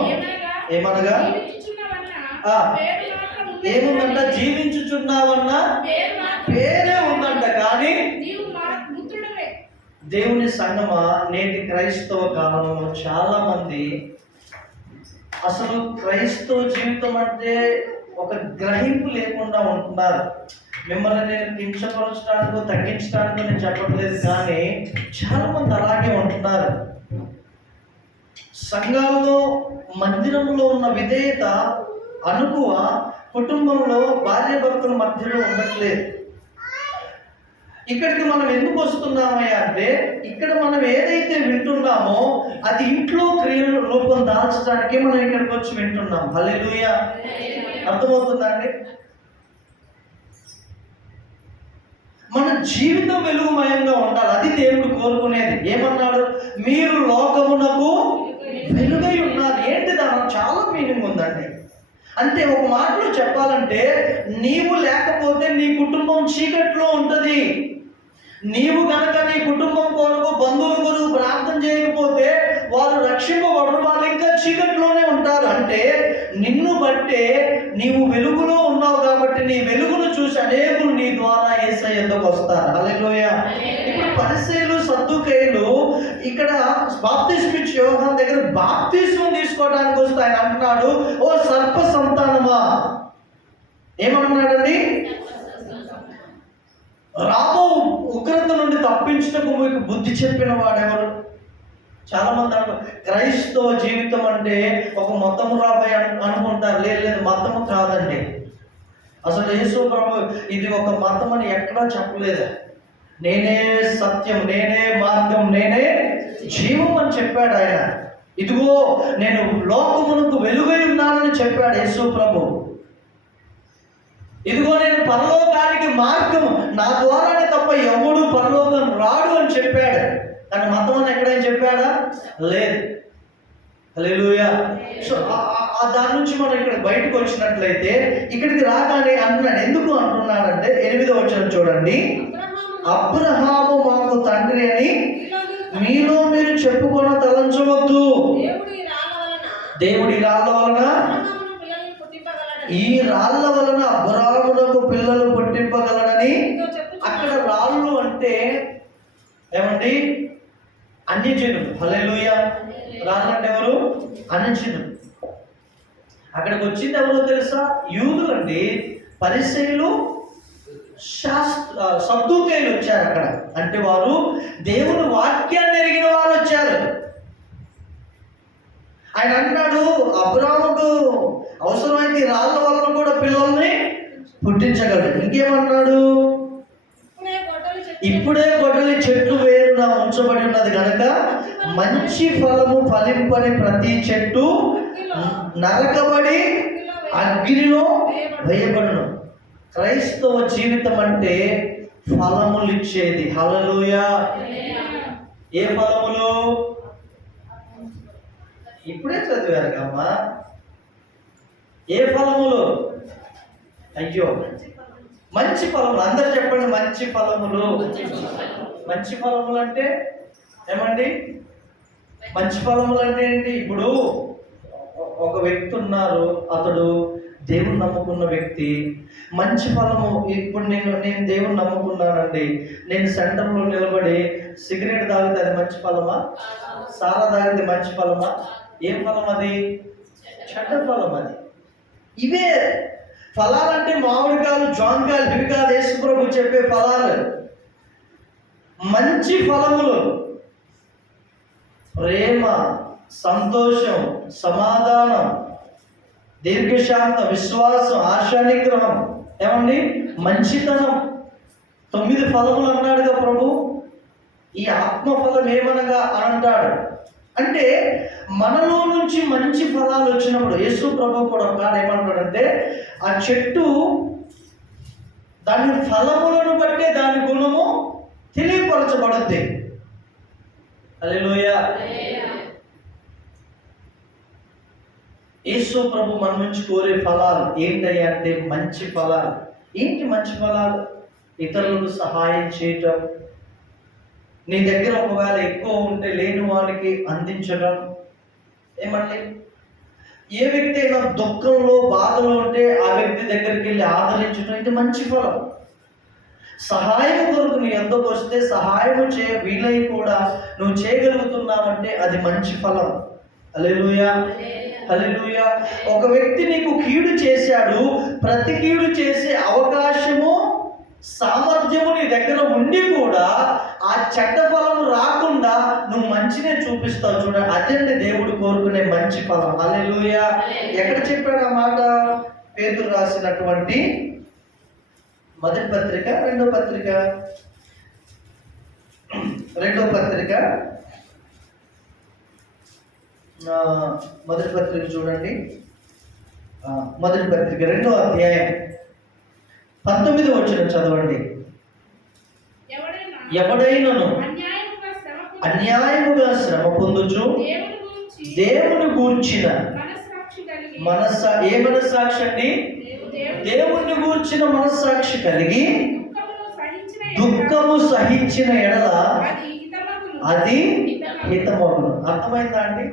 ఏమనగా ఏముందంట? జీవించుచున్నావన్న పేరే ఉందంట కానీ దేవుని సంగమా, నేటి క్రైస్తవ కాలంలో చాలా మంది అసలు క్రైస్తవ జీవితం అంటే ఒక గ్రహింపు లేకుండా ఉంటున్నారు. మిమ్మల్ని నేను కించపరచడానికో తగ్గించడానికో నేను చెప్పట్లేదు, కానీ చాలా మంది అలాగే ఉంటున్నారు. సంఘాల్లో, మందిరంలో ఉన్న విధేయత, అనుకువ కుటుంబంలో భార్యాభర్తల మధ్యలో ఉండట్లేదు. ఇక్కడికి మనం ఎందుకు వస్తున్నామయ్యా అంటే, ఇక్కడ మనం ఏదైతే వింటున్నామో అది ఇంట్లో క్రియల రూపం దాల్చడానికి మనం ఇక్కడికి వచ్చి వింటున్నాం. హల్లెలూయా. అర్థమవుతుందండి? మన జీవితం వెలుగుమయంగా ఉండాలి. అది దేవుడు కోరుకునేది. ఏమన్నాడు? మీరు లోకమునకు వెలుగై ఉన్నారు. ఏంటి దాని చాలా మీనింగ్ ఉందండి. అంటే ఒక మాటలో చెప్పాలంటే, నీవు లేకపోతే నీ కుటుంబం చీకట్లో ఉంటుంది. నీవు కనుక నీ కుటుంబం కొరకు, బంధువుల కొరకు ప్రార్థన చేయకపోతే వారు రక్షింపబడరు, వాళ్ళు ఇంకా చీకట్లోనే ఉంటారు. అంటే నిన్ను బట్టే నీవు వెలుగులో ఉన్నావు కాబట్టి నీ వెలుగును చూసి అనేకులు నీ ద్వారా యేసయ్య యొద్దకు వస్తారు. హల్లెలూయా. ఇప్పుడు పరిసయ్యులు, సద్దూకయ్యులు ఇక్కడ బాప్తిస్మం ఇచ్చే యోహాను దగ్గర బాప్తిస్మం తీసుకోవడానికి వస్తే ఆయన అంటున్నాడు, ఓ సర్ప సంతానమా. ఏమంటున్నాడండి? రాబో ఉగ్రత నుండి తప్పించటకు మీకు బుద్ధి చెప్పిన వాడెవరు? చాలా మంది క్రైస్తవ జీవితం అంటే ఒక మతము రాబోయే అనుకుంటారు. లేదు, మతము కాదండి. అసలు యేసు ప్రభు ఇది ఒక మతం అని ఎక్కడా చెప్పలేదు. నేనే సత్యం, నేనే మార్గం, నేనే జీవం అని చెప్పాడు ఆయన. ఇదిగో నేను లోకమునకు వెలుగై ఉన్నానని చెప్పాడు యేసు ప్రభు. ఇదిగో నేను పరలోకానికి మార్గం, నా ద్వారానే తప్ప ఎవడు పరలోకం రాడు అని చెప్పాడు. కానీ మతం అని ఎక్కడైనా చెప్పాడా? లేదు. హల్లెలూయా. సో దాని నుంచి మనం ఇక్కడ బయటకు వచ్చినట్లయితే ఇక్కడికి రాగానే అంటున్నాడు. ఎందుకు అంటున్నాడంటే 8వ వచనం చూడండి. అబ్రహాము మాకు తండ్రి అని మీలో మీరు చెప్పుకొని తలంచవద్దు. దేవుడి రాళ్ళ వలన, ఈ రాళ్ళ వలన అబ్రహామునకు పిల్లలు పుట్టింపగలడని. అక్కడ రాళ్ళు అంటే ఏమండి? అన్యజనులు. హల్లెలూయా. రాళ్ళు అంటే ఎవరు? అన్యజనులు. అక్కడికి వచ్చింది ఎవరో తెలుసా? యూదులు అండి. పరిసయ్యులు, సద్దూకయ్యులు వచ్చారు అక్కడ. అంటే వారు దేవుని వాక్యాన్ని ఎరిగిన వాళ్ళు వచ్చారు. ఆయన అంటున్నాడు, అబ్రాహాముకు అవసరమైతే రాళ్ళ వలన కూడా పిల్లల్ని పుట్టించగలడు. ఇంకేమన్నాడు? ఇప్పుడే గొడ్డలి చెట్టు వేరున ఉంచబడి ఉన్నది కనుక మంచి ఫలము ఫలింపని ప్రతి చెట్టు నరకబడి అగ్నిలో వేయబడును. క్రైస్తవ జీవితం అంటే ఫలములు ఇచ్చేది. హల్లెలూయా. ఏ ఫలములు? ఇప్పుడే చదివారు కమ్మా. ఏ ఫలములు? అయ్యో, మంచి ఫలములు. అందరు చెప్పండి, మంచి ఫలములు. మంచి ఫలములు అంటే ఏమండి? మంచి ఫలములు అంటే ఏంటి? ఇప్పుడు ఒక వ్యక్తి ఉన్నారు, అతడు దేవుని నమ్ముకున్న వ్యక్తి. మంచి ఫలము. ఇప్పుడు నేను దేవుని నమ్ముకున్నానండి. నేను సెంటర్లో నిలబడి సిగరెట్ తాగితే అది మంచి ఫలమా? సారా తాగితే మంచి ఫలమా? ఏం ఫలం అది? చెడ్డ ఫలం అది. ఇవే ఫలాలంటే మామిడికాయలు, జాంకాయలు ఇవి కాదు యేసు ప్రభు చెప్పే ఫలాలు. మంచి ఫలములు ప్రేమ, సంతోషం, సమాధానం, దీర్ఘశాంత, విశ్వాసం, ఆశానిగ్రహం, ఏమండి? మంచితనం. 9 ఫలములు అన్నాడుగా ప్రభు. ఈ ఆత్మఫలం ఏమనగా అని అంటాడు. అంటే మనలో నుంచి మంచి ఫలాలు వచ్చినప్పుడు యేసు ప్రభు కూడా ఒక ఏమంటాడంటే, ఆ చెట్టు దాని ఫలములను బట్టే దాని గుణము తెలియపరచబడుద్ది. హల్లెలూయా. యేసు ప్రభు మన నుంచి కోరే ఫలాలు ఏంటయ్యా అంటే మంచి ఫలాలు. ఏంటి మంచి ఫలాలు? ఇతరులకు సహాయం చేయటం, నీ దగ్గర ఒకవేళ ఎక్కువ ఉంటే లేని వారికి అందించడం. ఏమండి? ఏ వ్యక్తి అయినా దుఃఖంలో, బాధలో ఉంటే ఆ వ్యక్తి దగ్గరికి వెళ్ళి ఆదరించడం, ఇది మంచి ఫలం. సహాయం కొరకు నీ యొద్దకు వస్తే సహాయం వీలై కూడా నువ్వు చేయగలుగుతున్నావంటే అది మంచి ఫలం. హల్లెలూయా. హల్లెలూయా. ఒక వ్యక్తి నీకు కీడు చేశాడు, ప్రతి కీడు చేసే అవకాశము, సామర్థ్యము నీ దగ్గర ఉండి కూడా ఆ చెడ్డ ఫలం రాకుండా నువ్వు మంచినే చూపిస్తావు. చూడండి, అదండి దేవుడు కోరుకునే మంచి ఫలం. హల్లెలూయా. ఎక్కడ చెప్పాడు ఆ మాట? పేతురు రాసినటువంటి 1వ పత్రిక 2వ పత్రిక రెండో పత్రిక, మొదటి పత్రిక చూడండి. మొదటి పత్రిక 2వ అధ్యాయం 19వ వచనం చదవండి. ఎవడైనను అన్యాయముగా శ్రమ పొందుచు దేవుని గూర్చిన ఏ మనస్సాక్షి అండి? దేవుని గూర్చిన మనస్సాక్షి కలిగి దుఃఖము సహించిన ఎడల అది హితమగును. అర్థమైందా అండి?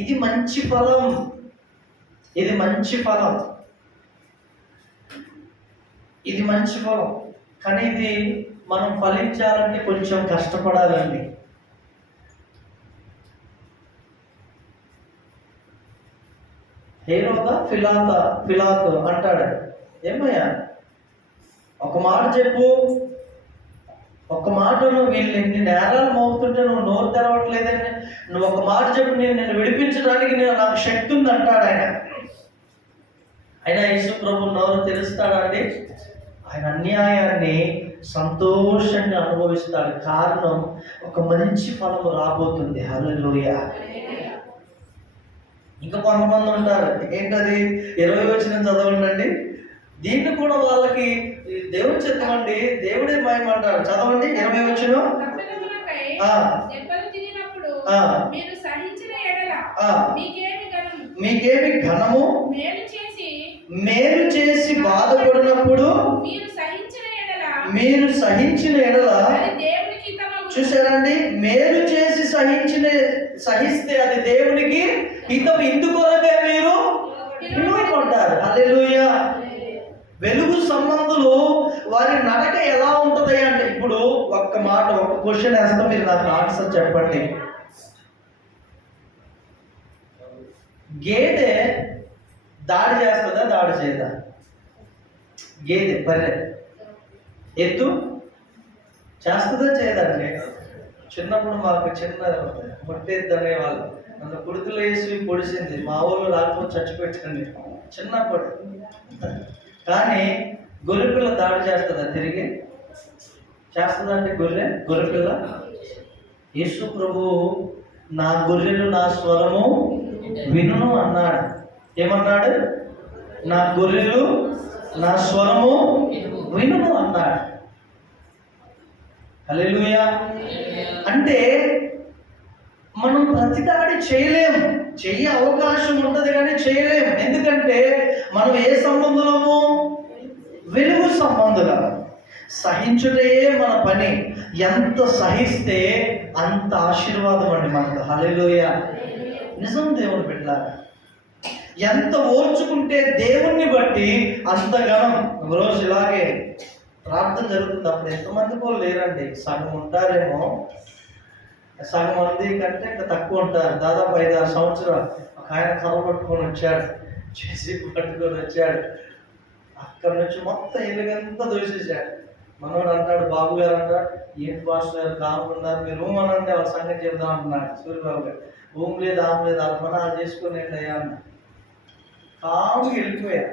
ఇది మంచి ఫలం, ఇది మంచి ఫలం, ఇది మంచి ఫలం. కానీ ఇది మనం ఫలించాలంటే కొంచెం కష్టపడాలండి. హేరోదా ఫిలాతు అంటాడు, ఏమయ్యా ఒక మాట చెప్పు, ఒక మాటను వీళ్ళు ఎన్ని నేరాలు మోపుతుంటే నువ్వు నోరు తెరవట్లేదని నువ్వు ఒక మాట చెప్పు, నేను విడిపించడానికి నాకు శక్తి ఉంది అంటాడు ఆయన. యేసు ప్రభు నోరు తెరుస్తాడండి. ఆయన అన్యాయాన్ని సంతోషంగా అనుభవిస్తాడు. కారణం ఒక మంచి ఫలము రాబోతుంది. హల్లెలూయా. ఇంకా కొంతమంది ఉంటారు, ఏంటది? 20వ వచనం చదవండి. దీన్ని కూడా వాళ్ళకి దేవుని చిత్తమండి, దేవుడే మహిమంటారు. చదవండి 20వ వచనం. మీకేమి ఘనము? మేలు చేసి బాధపడినప్పుడు మీరు సహించిన ఎడల, చూసారండి, మేలు చేసి సహిస్తే అది దేవునికి హితం. ఇందుకొరకే మీరు పిలువబడ్డారు. హల్లెలూయా. వెలుగు సంబంధులు వారి నడక ఎలా ఉంటది అంటే, ఇప్పుడు ఒక్క మాట, ఒక క్వశ్చన్ వేస్తాం, మీరు నాకు ఆన్సర్ చెప్పండి. గేదె దాడి చేస్తుందా, దాడి చేయదా? గేదె బర్రె ఎత్తు చేస్తుందా, చేయదండి? చిన్నప్పుడు మాకు చిన్న ముట్టేద్దు అనేవాళ్ళు, నన్ను కుడుతులు వేసి పొడిసింది, మా ఊళ్ళో రాకపోతే చచ్చిపెట్టండి చిన్నప్పుడు. కానీ గొర్రెపిల్ల దాడి చేస్తుందా? తిరిగి చేస్తుందండి గొర్రెపిల్ల. యేసు ప్రభు నా గొర్రెలు నా స్వరము వినును అన్నాడు. ఏమన్నాడు? నా గొర్రెలు నా స్వరము వినును అన్నాడు. హల్లెలూయా. అంటే మనం ప్రతిదాడి చేయలేము, చెయ్యే అవకాశం ఉంటుంది కానీ చేయలేము. ఎందుకంటే మనం ఏ సంబంధులము? వెలుగు సంబంధులం. సహించుటే మన పని. ఎంత సహిస్తే అంత ఆశీర్వాదం అండి మనకు. హల్లెలూయా. నిజం దేవుని బిడ్డలారా. ఎంత ఓర్చుకుంటే దేవుణ్ణి బట్టి అంత ఘనం. ఒకరోజు ఇలాగే ప్రార్థన జరుగుతుంది. అప్పుడు ఎంతమంది కూడా లేరండి, సగం ఉంటారేమో, సగం మంది కంటే ఇంకా తక్కువ ఉంటారు. దాదాపు 5-6 సంవత్సరాలు ఒక ఆయన కర్ర పట్టుకొని వచ్చాడు, చేసి పట్టుకొని వచ్చాడు. అక్కడ నుంచి మొత్తం ఇల్లుగంతా దూసేసాడు. మనోడు అంటాడు, బాబు గారు అంటాడు, ఏంటి పాస్టర్ గారు కాముకున్నారు, మీరు రూమ్ అని అంటే వాళ్ళ సంగతి చెప్దాం అంటున్నాడు సూర్యబాబు గారు. రూమ్ లేదు, ఆమె లేదు, వాళ్ళ మన అది చేసుకుని అయ్యా అన్న. కాముగా వెళ్ళిపోయా.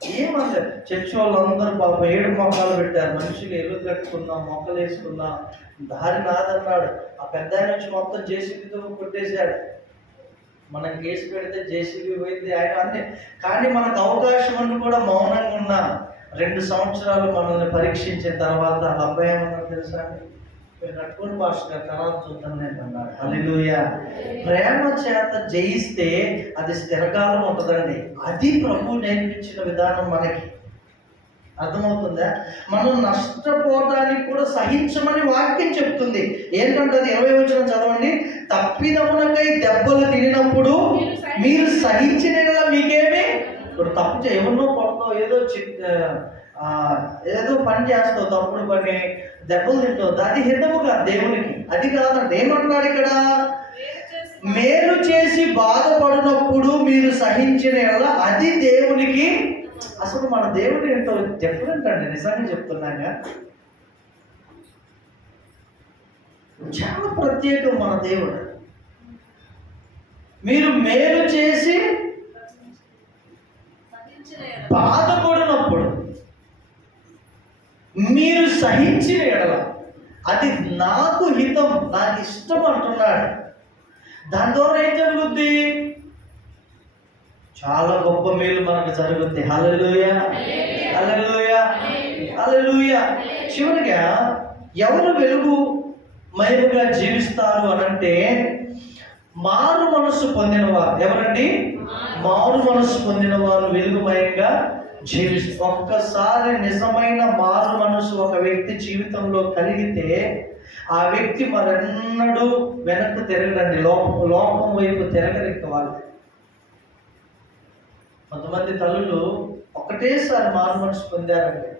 ఏమన్నా చర్చి వాళ్ళందరూ పాపం 7 మొక్కలు పెట్టారు. మనుషులు ఎల్లు కట్టుకున్నాం, మొక్కలు వేసుకున్నాం, దారి నాదన్నాడు. ఆ పెద్ద ఆయన నుంచి మొత్తం జేసీబీతో కొట్టేశాడు. మనం కేసు పెడితే జేసీబీ పోయింది ఆయన అన్నీ. కానీ మనకు అవకాశం అని కూడా మౌనంగా ఉన్నాం. 2 సంవత్సరాలు మనల్ని పరీక్షించిన తర్వాత వాళ్ళ అబ్బాయి ఏమన్నా తెలుసా అండి? మీరు కట్టుకుని పాస్టర్ గారు తర్వాత చూద్దాం నేను అన్నాడు. హల్లెలూయా. ప్రేమ చేత జయిస్తే అది స్థిరకాలం ఉంటుందండి. అది ప్రభు నేర్పించిన విధానం మనకి. అర్థమవుతుందా? మనం నష్టపోవడానికి కూడా సహించమని వాక్యం చెప్తుంది. ఏంటంటే అది 20వ వచనం చదవండి. తప్పిదమునకై దెబ్బలు తినినప్పుడు మీరు సహించిన మీకేమి? ఇప్పుడు తప్పు ఎవరినో కొడతావు, ఏదో పని చేస్తావు, తప్పుడు పని, దెబ్బలు తింటావు, అది హితముగా దేవునికి. అది కాదండి. ఏమంటున్నాడు ఇక్కడ? మేలు చేసి బాధపడినప్పుడు మీరు సహించిన అది దేవునికి. అసలు మన దేవుడు ఎంతో డిఫరెంట్ అండి, నిజంగా చెప్తున్నాగా. చాలా ప్రత్యేకం మన దేవుడు. మీరు మేలు చేసి బాధపడినప్పుడు మీరు సహించిన ఎడల అది నాకు హితం, నాకు ఇష్టం అంటున్నాడు. దాని ద్వారా ఏం జరుగుద్ది? చాలా గొప్ప మేలు మనకు జరుగుద్ది. హల్లెలూయా, హల్లెలూయా, హల్లెలూయా. చివరిగా ఎవరు వెలుగు మయముగా జీవిస్తారు అనంటే మారు మనస్సు పొందినవారు. ఎవరండి? మారు మనస్సు పొందిన వారు వెలుగుమయంగా జీవిస్తారు. ఒక్కసారి నిజమైన మారు మనస్సు ఒక వ్యక్తి జీవితంలో కలిగితే ఆ వ్యక్తి మరెన్నడూ వెనక్కు తిరగడండి, లోకం వైపు తిరగరెక్కవాలి. కొంతమంది తల్లులు ఒకటేసారి మారు మనసు పొందారండి,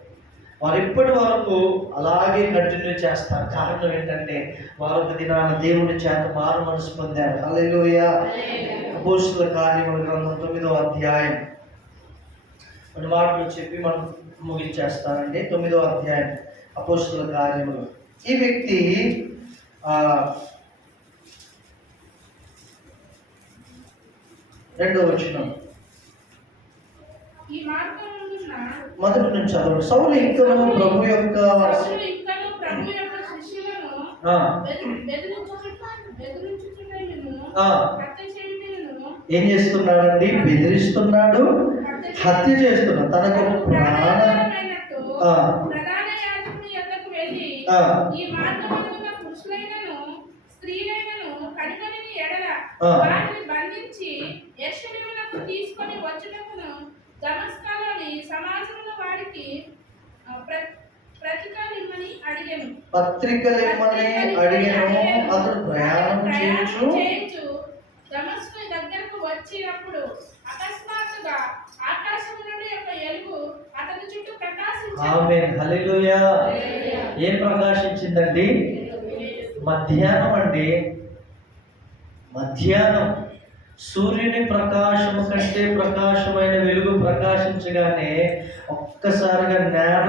వారు ఇప్పటి వరకు అలాగే కంటిన్యూ చేస్తారు. కారణం ఏంటంటే వారు ఒక దినాన దేవుని చేత మారు మనసు పొందారు. హల్లెలూయా. అపోస్తలుల కార్యముల గ్రంథం 9వ అధ్యాయం కొన్ని మాటలు చెప్పి మనం ముగించేస్తానండి. 9వ అధ్యాయం అపోస్తలుల కార్యములు. ఈ వ్యక్తి 2వ వచనం ఈ మార్గమున మొదటి నుంచి చదవండి. సౌలు ఇంకను ప్రభు యొక్క శిష్యులను ఏం చేస్తున్నాడండి? బెదిరిస్తున్నాడు, హత్య చేస్తున్నాడు. తనకు ప్రధాన యాజకుని యొద్దకు వెళ్ళి ఈ మార్గమున పురుషులైనను స్త్రీలైనను కనికరిని ఎడల వారిని బంధించి యెరూషలేమునకు తీసుకొని వచ్చుటకును దమస్కలోని సమాజంలో వారికి పత్రికలిమ్మని అడిగాను. అతడు ప్రయాణం చేయించు దమస్కు దగ్గరకు వచ్చినప్పుడు అకస్మాత్తుగా ఆకాశం నుండి ఒక ఎలుగు అతని చుట్టూ ప్రకాశించింది. ఆమేన్, హల్లెలూయా. ఏం ప్రకాశించిందండి? మధ్యాహ్నం అండి. మధ్యాహ్నం సూర్యుని ప్రకాశము కంటే ప్రకాశమైన వెలుగు ప్రకాశించగానే ఒక్కసారిగా నేల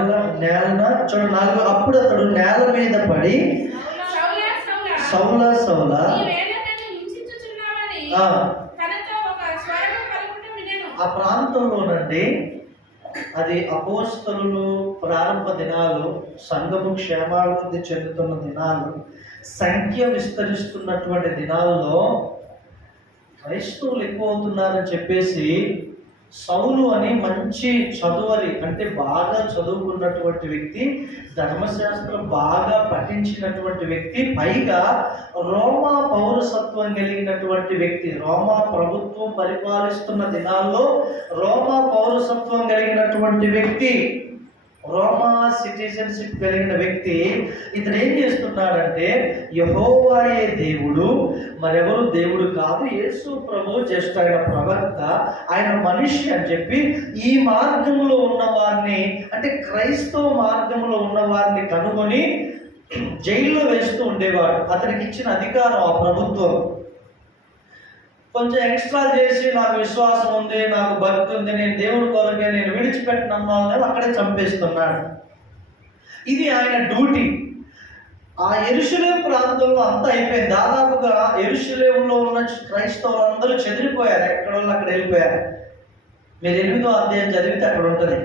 చూడండి, అప్పుడు అతడు నేల మీద పడి సౌలా సౌలా ఆ ప్రాంతంలోనండి, అది అపోస్తలులు ప్రారంభ దినాలు, సంఘము క్షేమాభివృద్ధి చెందుతున్న దినాలు, సంఖ్య విస్తరిస్తున్నటువంటి దినాల్లో క్రైస్తవులు ఎక్కువ అవుతున్నారని చెప్పేసి సౌలు అని మంచి చదువరి, అంటే బాగా చదువుకున్నటువంటి వ్యక్తి, ధర్మశాస్త్రం బాగా పఠించినటువంటి వ్యక్తి, పైగా రోమా పౌరసత్వం కలిగినటువంటి వ్యక్తి. రోమా ప్రభుత్వం పరిపాలిస్తున్న దినాల్లో రోమా పౌరసత్వం కలిగినటువంటి వ్యక్తి, రోమా సిటిజన్షిప్ కలిగిన వ్యక్తి. ఇతను ఏం చేస్తున్నాడంటే యెహోవాయే దేవుడు, మరెవరు దేవుడు కాదు, యేసు ప్రభు జస్ట్ ఆయన ప్రవక్త, ఆయన మనిషి అని చెప్పి ఈ మార్గంలో ఉన్న వారిని, అంటే క్రైస్తవ మార్గంలో ఉన్న వారిని కనుగొని జైల్లో వేస్తూ ఉండేవాడు. అతనికి ఇచ్చిన అధికారం ఆ ప్రభుత్వం. కొంచెం ఎక్స్ట్రా చేసి నాకు విశ్వాసం ఉంది, నాకు భక్తి ఉంది, నేను దేవుడి కొరకే నేను విడిచిపెట్టిన వాళ్ళని అక్కడే చంపేస్తున్నాడు. ఇది ఆయన డ్యూటీ. ఆ యెరూషలేము ప్రాంతంలో అంతా అయిపోయింది. దాదాపుగా యెరూషలేములో ఉన్న క్రైస్తవులు అందరూ చెదిరిపోయారు, ఎక్కడ వాళ్ళు అక్కడ వెళ్ళిపోయారు. మీరు 8వ అధ్యాయం చదివితే అక్కడ ఉంటుంది.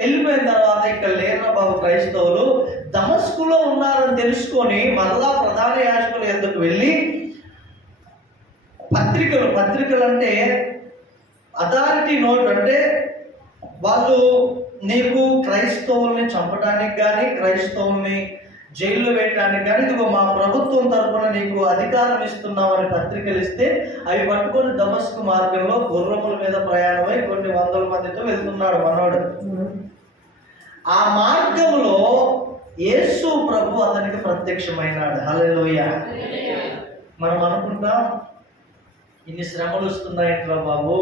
వెళ్ళిపోయిన తర్వాత ఇక్కడ లేరు బాబు క్రైస్తవులు, దమస్కులో ఉన్నారని తెలుసుకొని మరలా ప్రధాన యాజకుల యొద్దకు వెళ్ళి పత్రికలు అంటే అథారిటీ నోట్, అంటే వాళ్ళు నీకు క్రైస్తవుల్ని చంపడానికి కానీ క్రైస్తవుల్ని జైల్లో వేయడానికి కానీ ఇదిగో మా ప్రభుత్వం తరఫున నీకు అధికారం ఇస్తున్నామని పత్రికలు ఇస్తే అవి పట్టుకొని దమస్కు మార్గంలో గుర్రముల మీద ప్రయాణమై కొన్ని వందల మందితో వెళ్తున్నాడు మనోడు. ఆ మార్గంలో యేసు ప్రభు అతనికి ప్రత్యక్షమైనాడు. హల్లెలూయా. మనం అనుకుంటాం ఇన్ని శ్రమలు వస్తున్నాయంట్రా బాబు,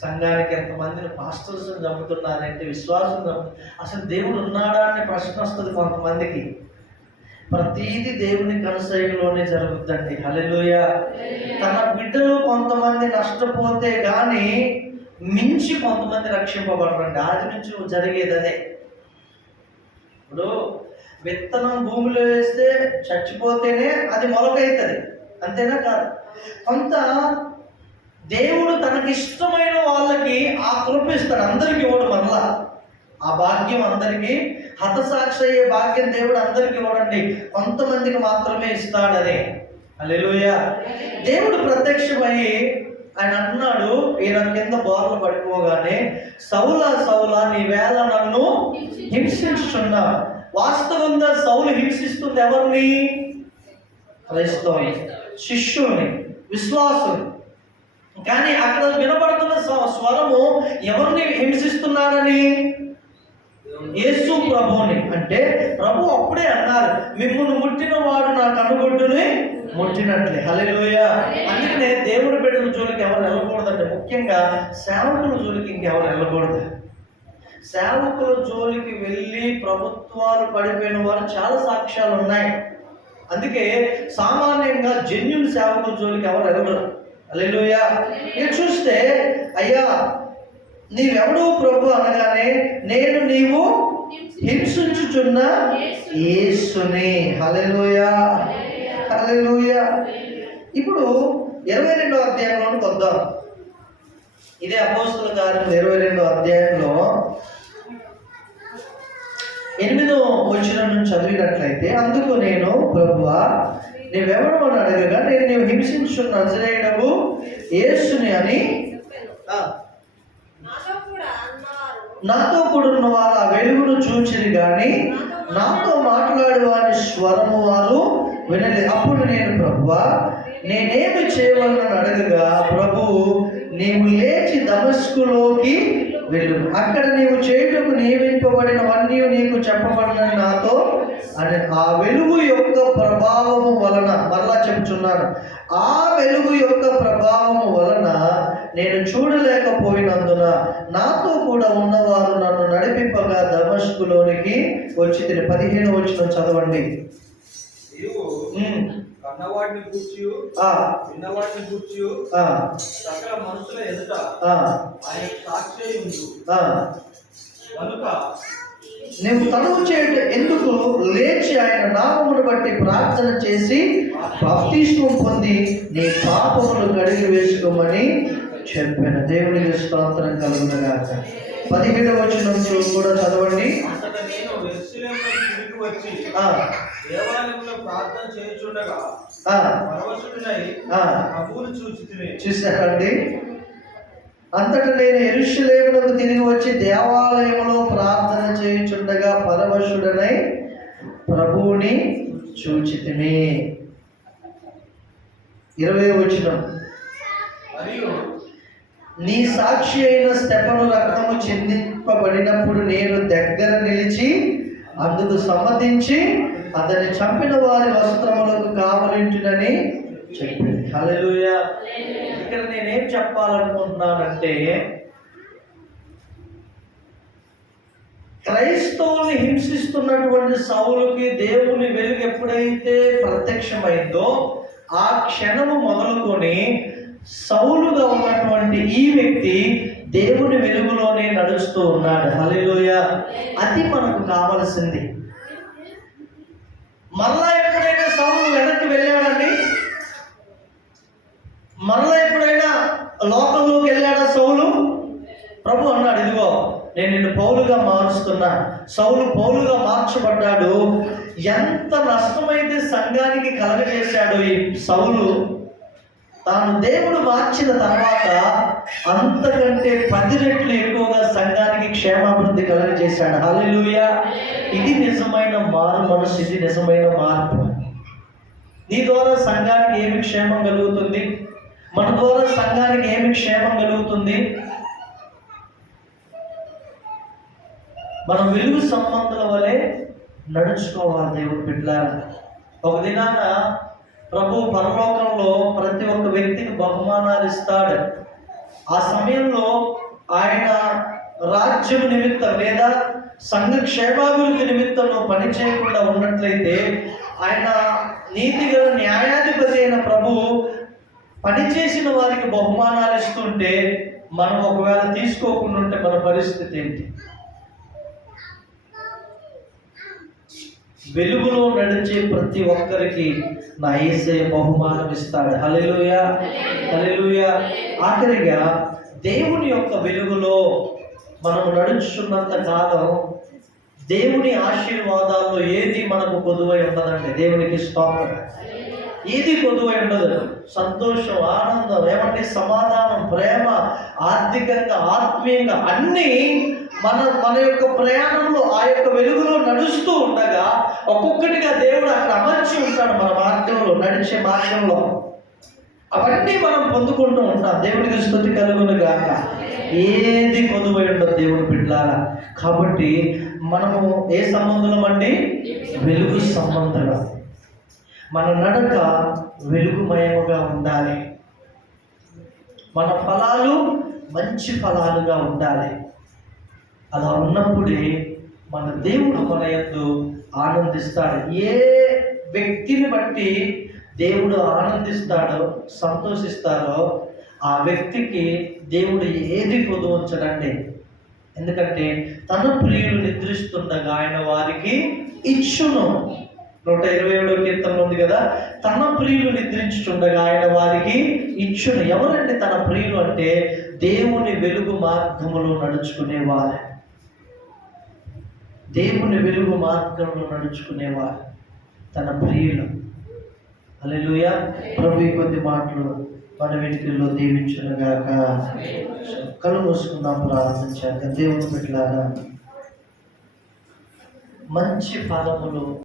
సంఘానికి ఎంతమందిని పాస్టర్స్ చంపుతున్నారంటే, విశ్వాసం అసలు దేవుడు ఉన్నాడా అనే ప్రశ్న వస్తుంది కొంతమందికి. ప్రతీది దేవుని కనుసైలోనే జరుగుతుందండి. హల్లెలూయా. తన బిడ్డలు కొంతమంది నష్టపోతే కానీ మించి కొంతమంది రక్షింపబడరండి. ఆది నుంచి జరిగేది అదే. ఇప్పుడు విత్తనం భూమిలో వేస్తే చచ్చిపోతేనే అది మొలకైతుంది, అంతేనా కాదు? కొంత దేవుడు తనకిష్టమైన వాళ్ళకి ఆ కృప ఇస్తాడు, అందరికి ఇవ్వడు. మరలా ఆ భాగ్యం అందరికీ, హతసాక్షి అయ్యే భాగ్యం దేవుడు అందరికీ ఇవ్వడండి, కొంతమందికి మాత్రమే ఇస్తాడని. హల్లెలూయా. దేవుడు ప్రత్యక్షమై ఆయన అన్నాడు, ఈయన కింద బోర్లు పడిపోగానే, సౌలా సౌలా నీ వేళ నన్ను హింసించుచున్నావు. వాస్తవంగా సౌలు హింసిస్తుంది ఎవరిని? క్రైస్తవుని, శిష్యుని, విశ్వాసుని. కానీ అక్కడ వినబడుతున్న స్వరము ఎవరిని హింసిస్తున్నాడని? యేసు ప్రభువుని. అంటే ప్రభు అప్పుడే అన్నారు, మిమ్మల్ని ముట్టిన వాడు నా కనుగొడ్డుని ముట్టినట్లే. హల్లెలూయా. అందుకనే దేవుని బిడ్డల జోలికి ఎవరు వెళ్ళకూడదంటే, ముఖ్యంగా సేవకుల జోలికి ఇంకెవరు వెళ్ళకూడదు. సేవకుల జోలికి వెళ్ళి ప్రభుత్వాలు పడిపోయిన వారు చాలా సాక్ష్యాలు ఉన్నాయి. అందుకే సామాన్యంగా జెన్యూన్ సేవకుల జోలికి ఎవరు వెళ్ళకూడదు. హల్లెలూయా. మీరు చూస్తే, అయ్యా నీవెవడు ప్రభు అనగానే, నేను నీవు హింసించుచున్న యేసుని. హల్లెలూయా, హల్లెలూయా. ఇప్పుడు 22వ అధ్యాయంలోకి వద్దాం. ఇదే అపోస్తలుల కార్యం 22వ అధ్యాయంలో 8వ వచనం నుంచి చదివినట్లయితే, అందుకు నేను, ప్రభువా నీవెవడు అని అడగగా, నేను నీవు హింసించుచున్న నజరేయుడవు యేసుని అని నాతో కూడా ఉన్న వారు ఆ వెలుగును చూచిరి గాని నాతో మాట్లాడు వారి స్వరము వారు వినలేదు. అప్పుడు నేను, ప్రభువా నేనేమి చేయవలనని అడగగా, ప్రభువు నీవు లేచి దమస్కులోకి వెళ్ళు, అక్కడ నీవు చేయుటకు నియమింపబడినవన్నీ నీకు చెప్పబడినని నాతో అని. ఆ వెలుగు యొక్క ప్రభావము వలన, మరలా చెప్తున్నాను, ఆ వెలుగు యొక్క ప్రభావము వలన నేను చూడలేకపోయినందున నాతో కూడా ఉన్నవారు నన్ను నడిపింపగా దమస్కులోనికి వచ్చి 15వ వచనం చదవండి. కన్నవాడిని కూర్చు, విన్నవాడిని కూర్చు, సకల మనుషుల ఎదుట ఆయన సాక్షి ఉండు కనుక నువ్వు తనువు చేయట ఎందుకు లేచి ఆయన నామమును బట్టి ప్రార్థన చేసి బాప్తిస్మం పొంది నీ పాపములు కడిగి వేసుకోమని చెప్పాను. దేవునికి స్తోత్రం కలుగునగాక. 17వ వచనం కూడా చదవండి. చూసారండి, అంతటా నేను యెరూషలేమునకు తిరిగి వచ్చి దేవాలయంలో ప్రార్థన చేయుచుండగా పరవశుడనై ప్రభువుని చూచితిని. 20వ వచనం, నీ సాక్షి అయిన స్టెఫను రక్తము చిందింపబడినప్పుడు నేను దగ్గర నిలిచి అందుకు సమ్మతించి అతన్ని చంపిన వారి వస్త్రములకు కావలించునని చెప్పింది. హల్లెలూయా. ఇక్కడ నేనేం చెప్పాలనుకుంటున్నానంటే, క్రైస్తవుల్ని హింసిస్తున్నటువంటి సౌలుకి దేవుని వెలుగు ఎప్పుడైతే ప్రత్యక్షమైందో ఆ క్షణము మొదలుకొని సౌలుగా ఉన్నటువంటి ఈ వ్యక్తి దేవుని వెలుగులోనే నడుస్తూ ఉన్నాడు. హల్లెలూయా. అది మనకు కావలసింది. మరలా ఎప్పుడైనా సౌలు వెనక్కి వెళ్ళాడండి? మరలా ఎప్పుడైనా లోకంలోకి వెళ్ళాడా సౌలు? ప్రభు అన్నాడు, ఇదిగో నేను నిన్ను పౌలుగా మారుస్తున్నా. సౌలు పౌలుగా మార్చబడ్డాడు. ఎంత నష్టమైతే సంఘానికి కలగజేశాడు ఈ సౌలు. తాను దేవుడు మార్చిన తర్వాత అంతకంటే 10 రెట్లు ఎక్కువగా సంఘానికి క్షేమాభివృద్ధి కలగజేశాడు. హల్లెలూయా. ఇది నిజమైన మారు మనసు, ఇది నిజమైన మార్పు. నీ ద్వారా సంఘానికి ఏమి క్షేమం కలుగుతుంది? మన ద్వారా సంఘానికి ఏమి క్షేమం కలుగుతుంది? మనం వెలుగు సంబంధుల వలె నడుచుకోవాలి దేవుడి బిడ్డలారా. ఒక దినాన ప్రభు పరలోకంలో ప్రతి ఒక్క వ్యక్తికి బహుమానాలు ఇస్తాడు. ఆ సమయంలో ఆయన రాజ్యం నిమిత్తం లేదా సంఘ క్షేమాభివృద్ధి నిమిత్తం నువ్వు పని చేయకుండా ఉన్నట్లయితే, ఆయన నీతిగల న్యాయాధిపతి అయిన ప్రభు పనిచేసిన వారికి బహుమానాలు ఇస్తుంటే, మనం ఒకవేళ తీసుకోకుండా ఉంటే మన పరిస్థితి ఏంటి? వెలుగులో నడిచే ప్రతి ఒక్కరికి నా యేసయ్య బహుమానం ఇస్తాడు. హల్లెలూయా, హల్లెలూయా. ఆఖరిగా దేవుని యొక్క వెలుగులో మనం నడుచుకున్నంత కాలం దేవుని ఆశీర్వాదాల్లో ఏది మనకు పొదువై ఉండదండి. దేవునికి స్తోత్రం. ఏది పొదువై ఉండదు. సంతోషం, ఆనందం, ఏమంటే సమాధానం, ప్రేమ, ఆర్థికంగా, ఆత్మీయంగా అన్నీ మన యొక్క ప్రయాణంలో ఆ యొక్క వెలుగులో నడుస్తూ ఉండగా ఒక్కొక్కటిగా దేవుడు అక్కడ అమర్చి ఉంటాడు మన మార్గంలో, నడిచే మార్గంలో. అవన్నీ మనం పొందుకుంటూ ఉంటాం. దేవుడికి స్తుతి కలుగును గాక. ఏది పొదువై ఉండదు దేవుని బిడ్డలారా. కాబట్టి మనము ఏ సంబంధం అండి? వెలుగు సంబంధంగా. మన నడక వెలుగుమయముగా ఉండాలి. మన ఫలాలు మంచి ఫలాలుగా ఉండాలి. అలా ఉన్నప్పుడే మన దేవుడు మన యందు ఆనందిస్తాడు. ఏ వ్యక్తిని బట్టి దేవుడు ఆనందిస్తాడో, సంతోషిస్తాడో ఆ వ్యక్తికి దేవుడు ఏది పొదువు ఉంచడండి. ఎందుకంటే తన ప్రియులు నిద్రిస్తుండగా ఆయన వారికి ఇచ్చును. 127వ కీర్తనలో ఉంది కదా, తన ప్రియులు నిద్రించుతుండగా ఆయన వారికి ఇచ్చును. ఎవరంటే తన ప్రియులు అంటే దేవుని వెలుగు మార్గములో నడుచుకునేవారు. దేవుని వెలుగు మార్గంలో నడుచుకునేవారు తన ప్రియులు. హల్లెలూయా. ప్రభు కొద్ది మాటలు మన వెనుకల్లో దీవించునుగాక. కళ్ళు మూసుకుందాం, ప్రార్థించాక. దేవుని బిడ్డలారా, మంచి ఫలములు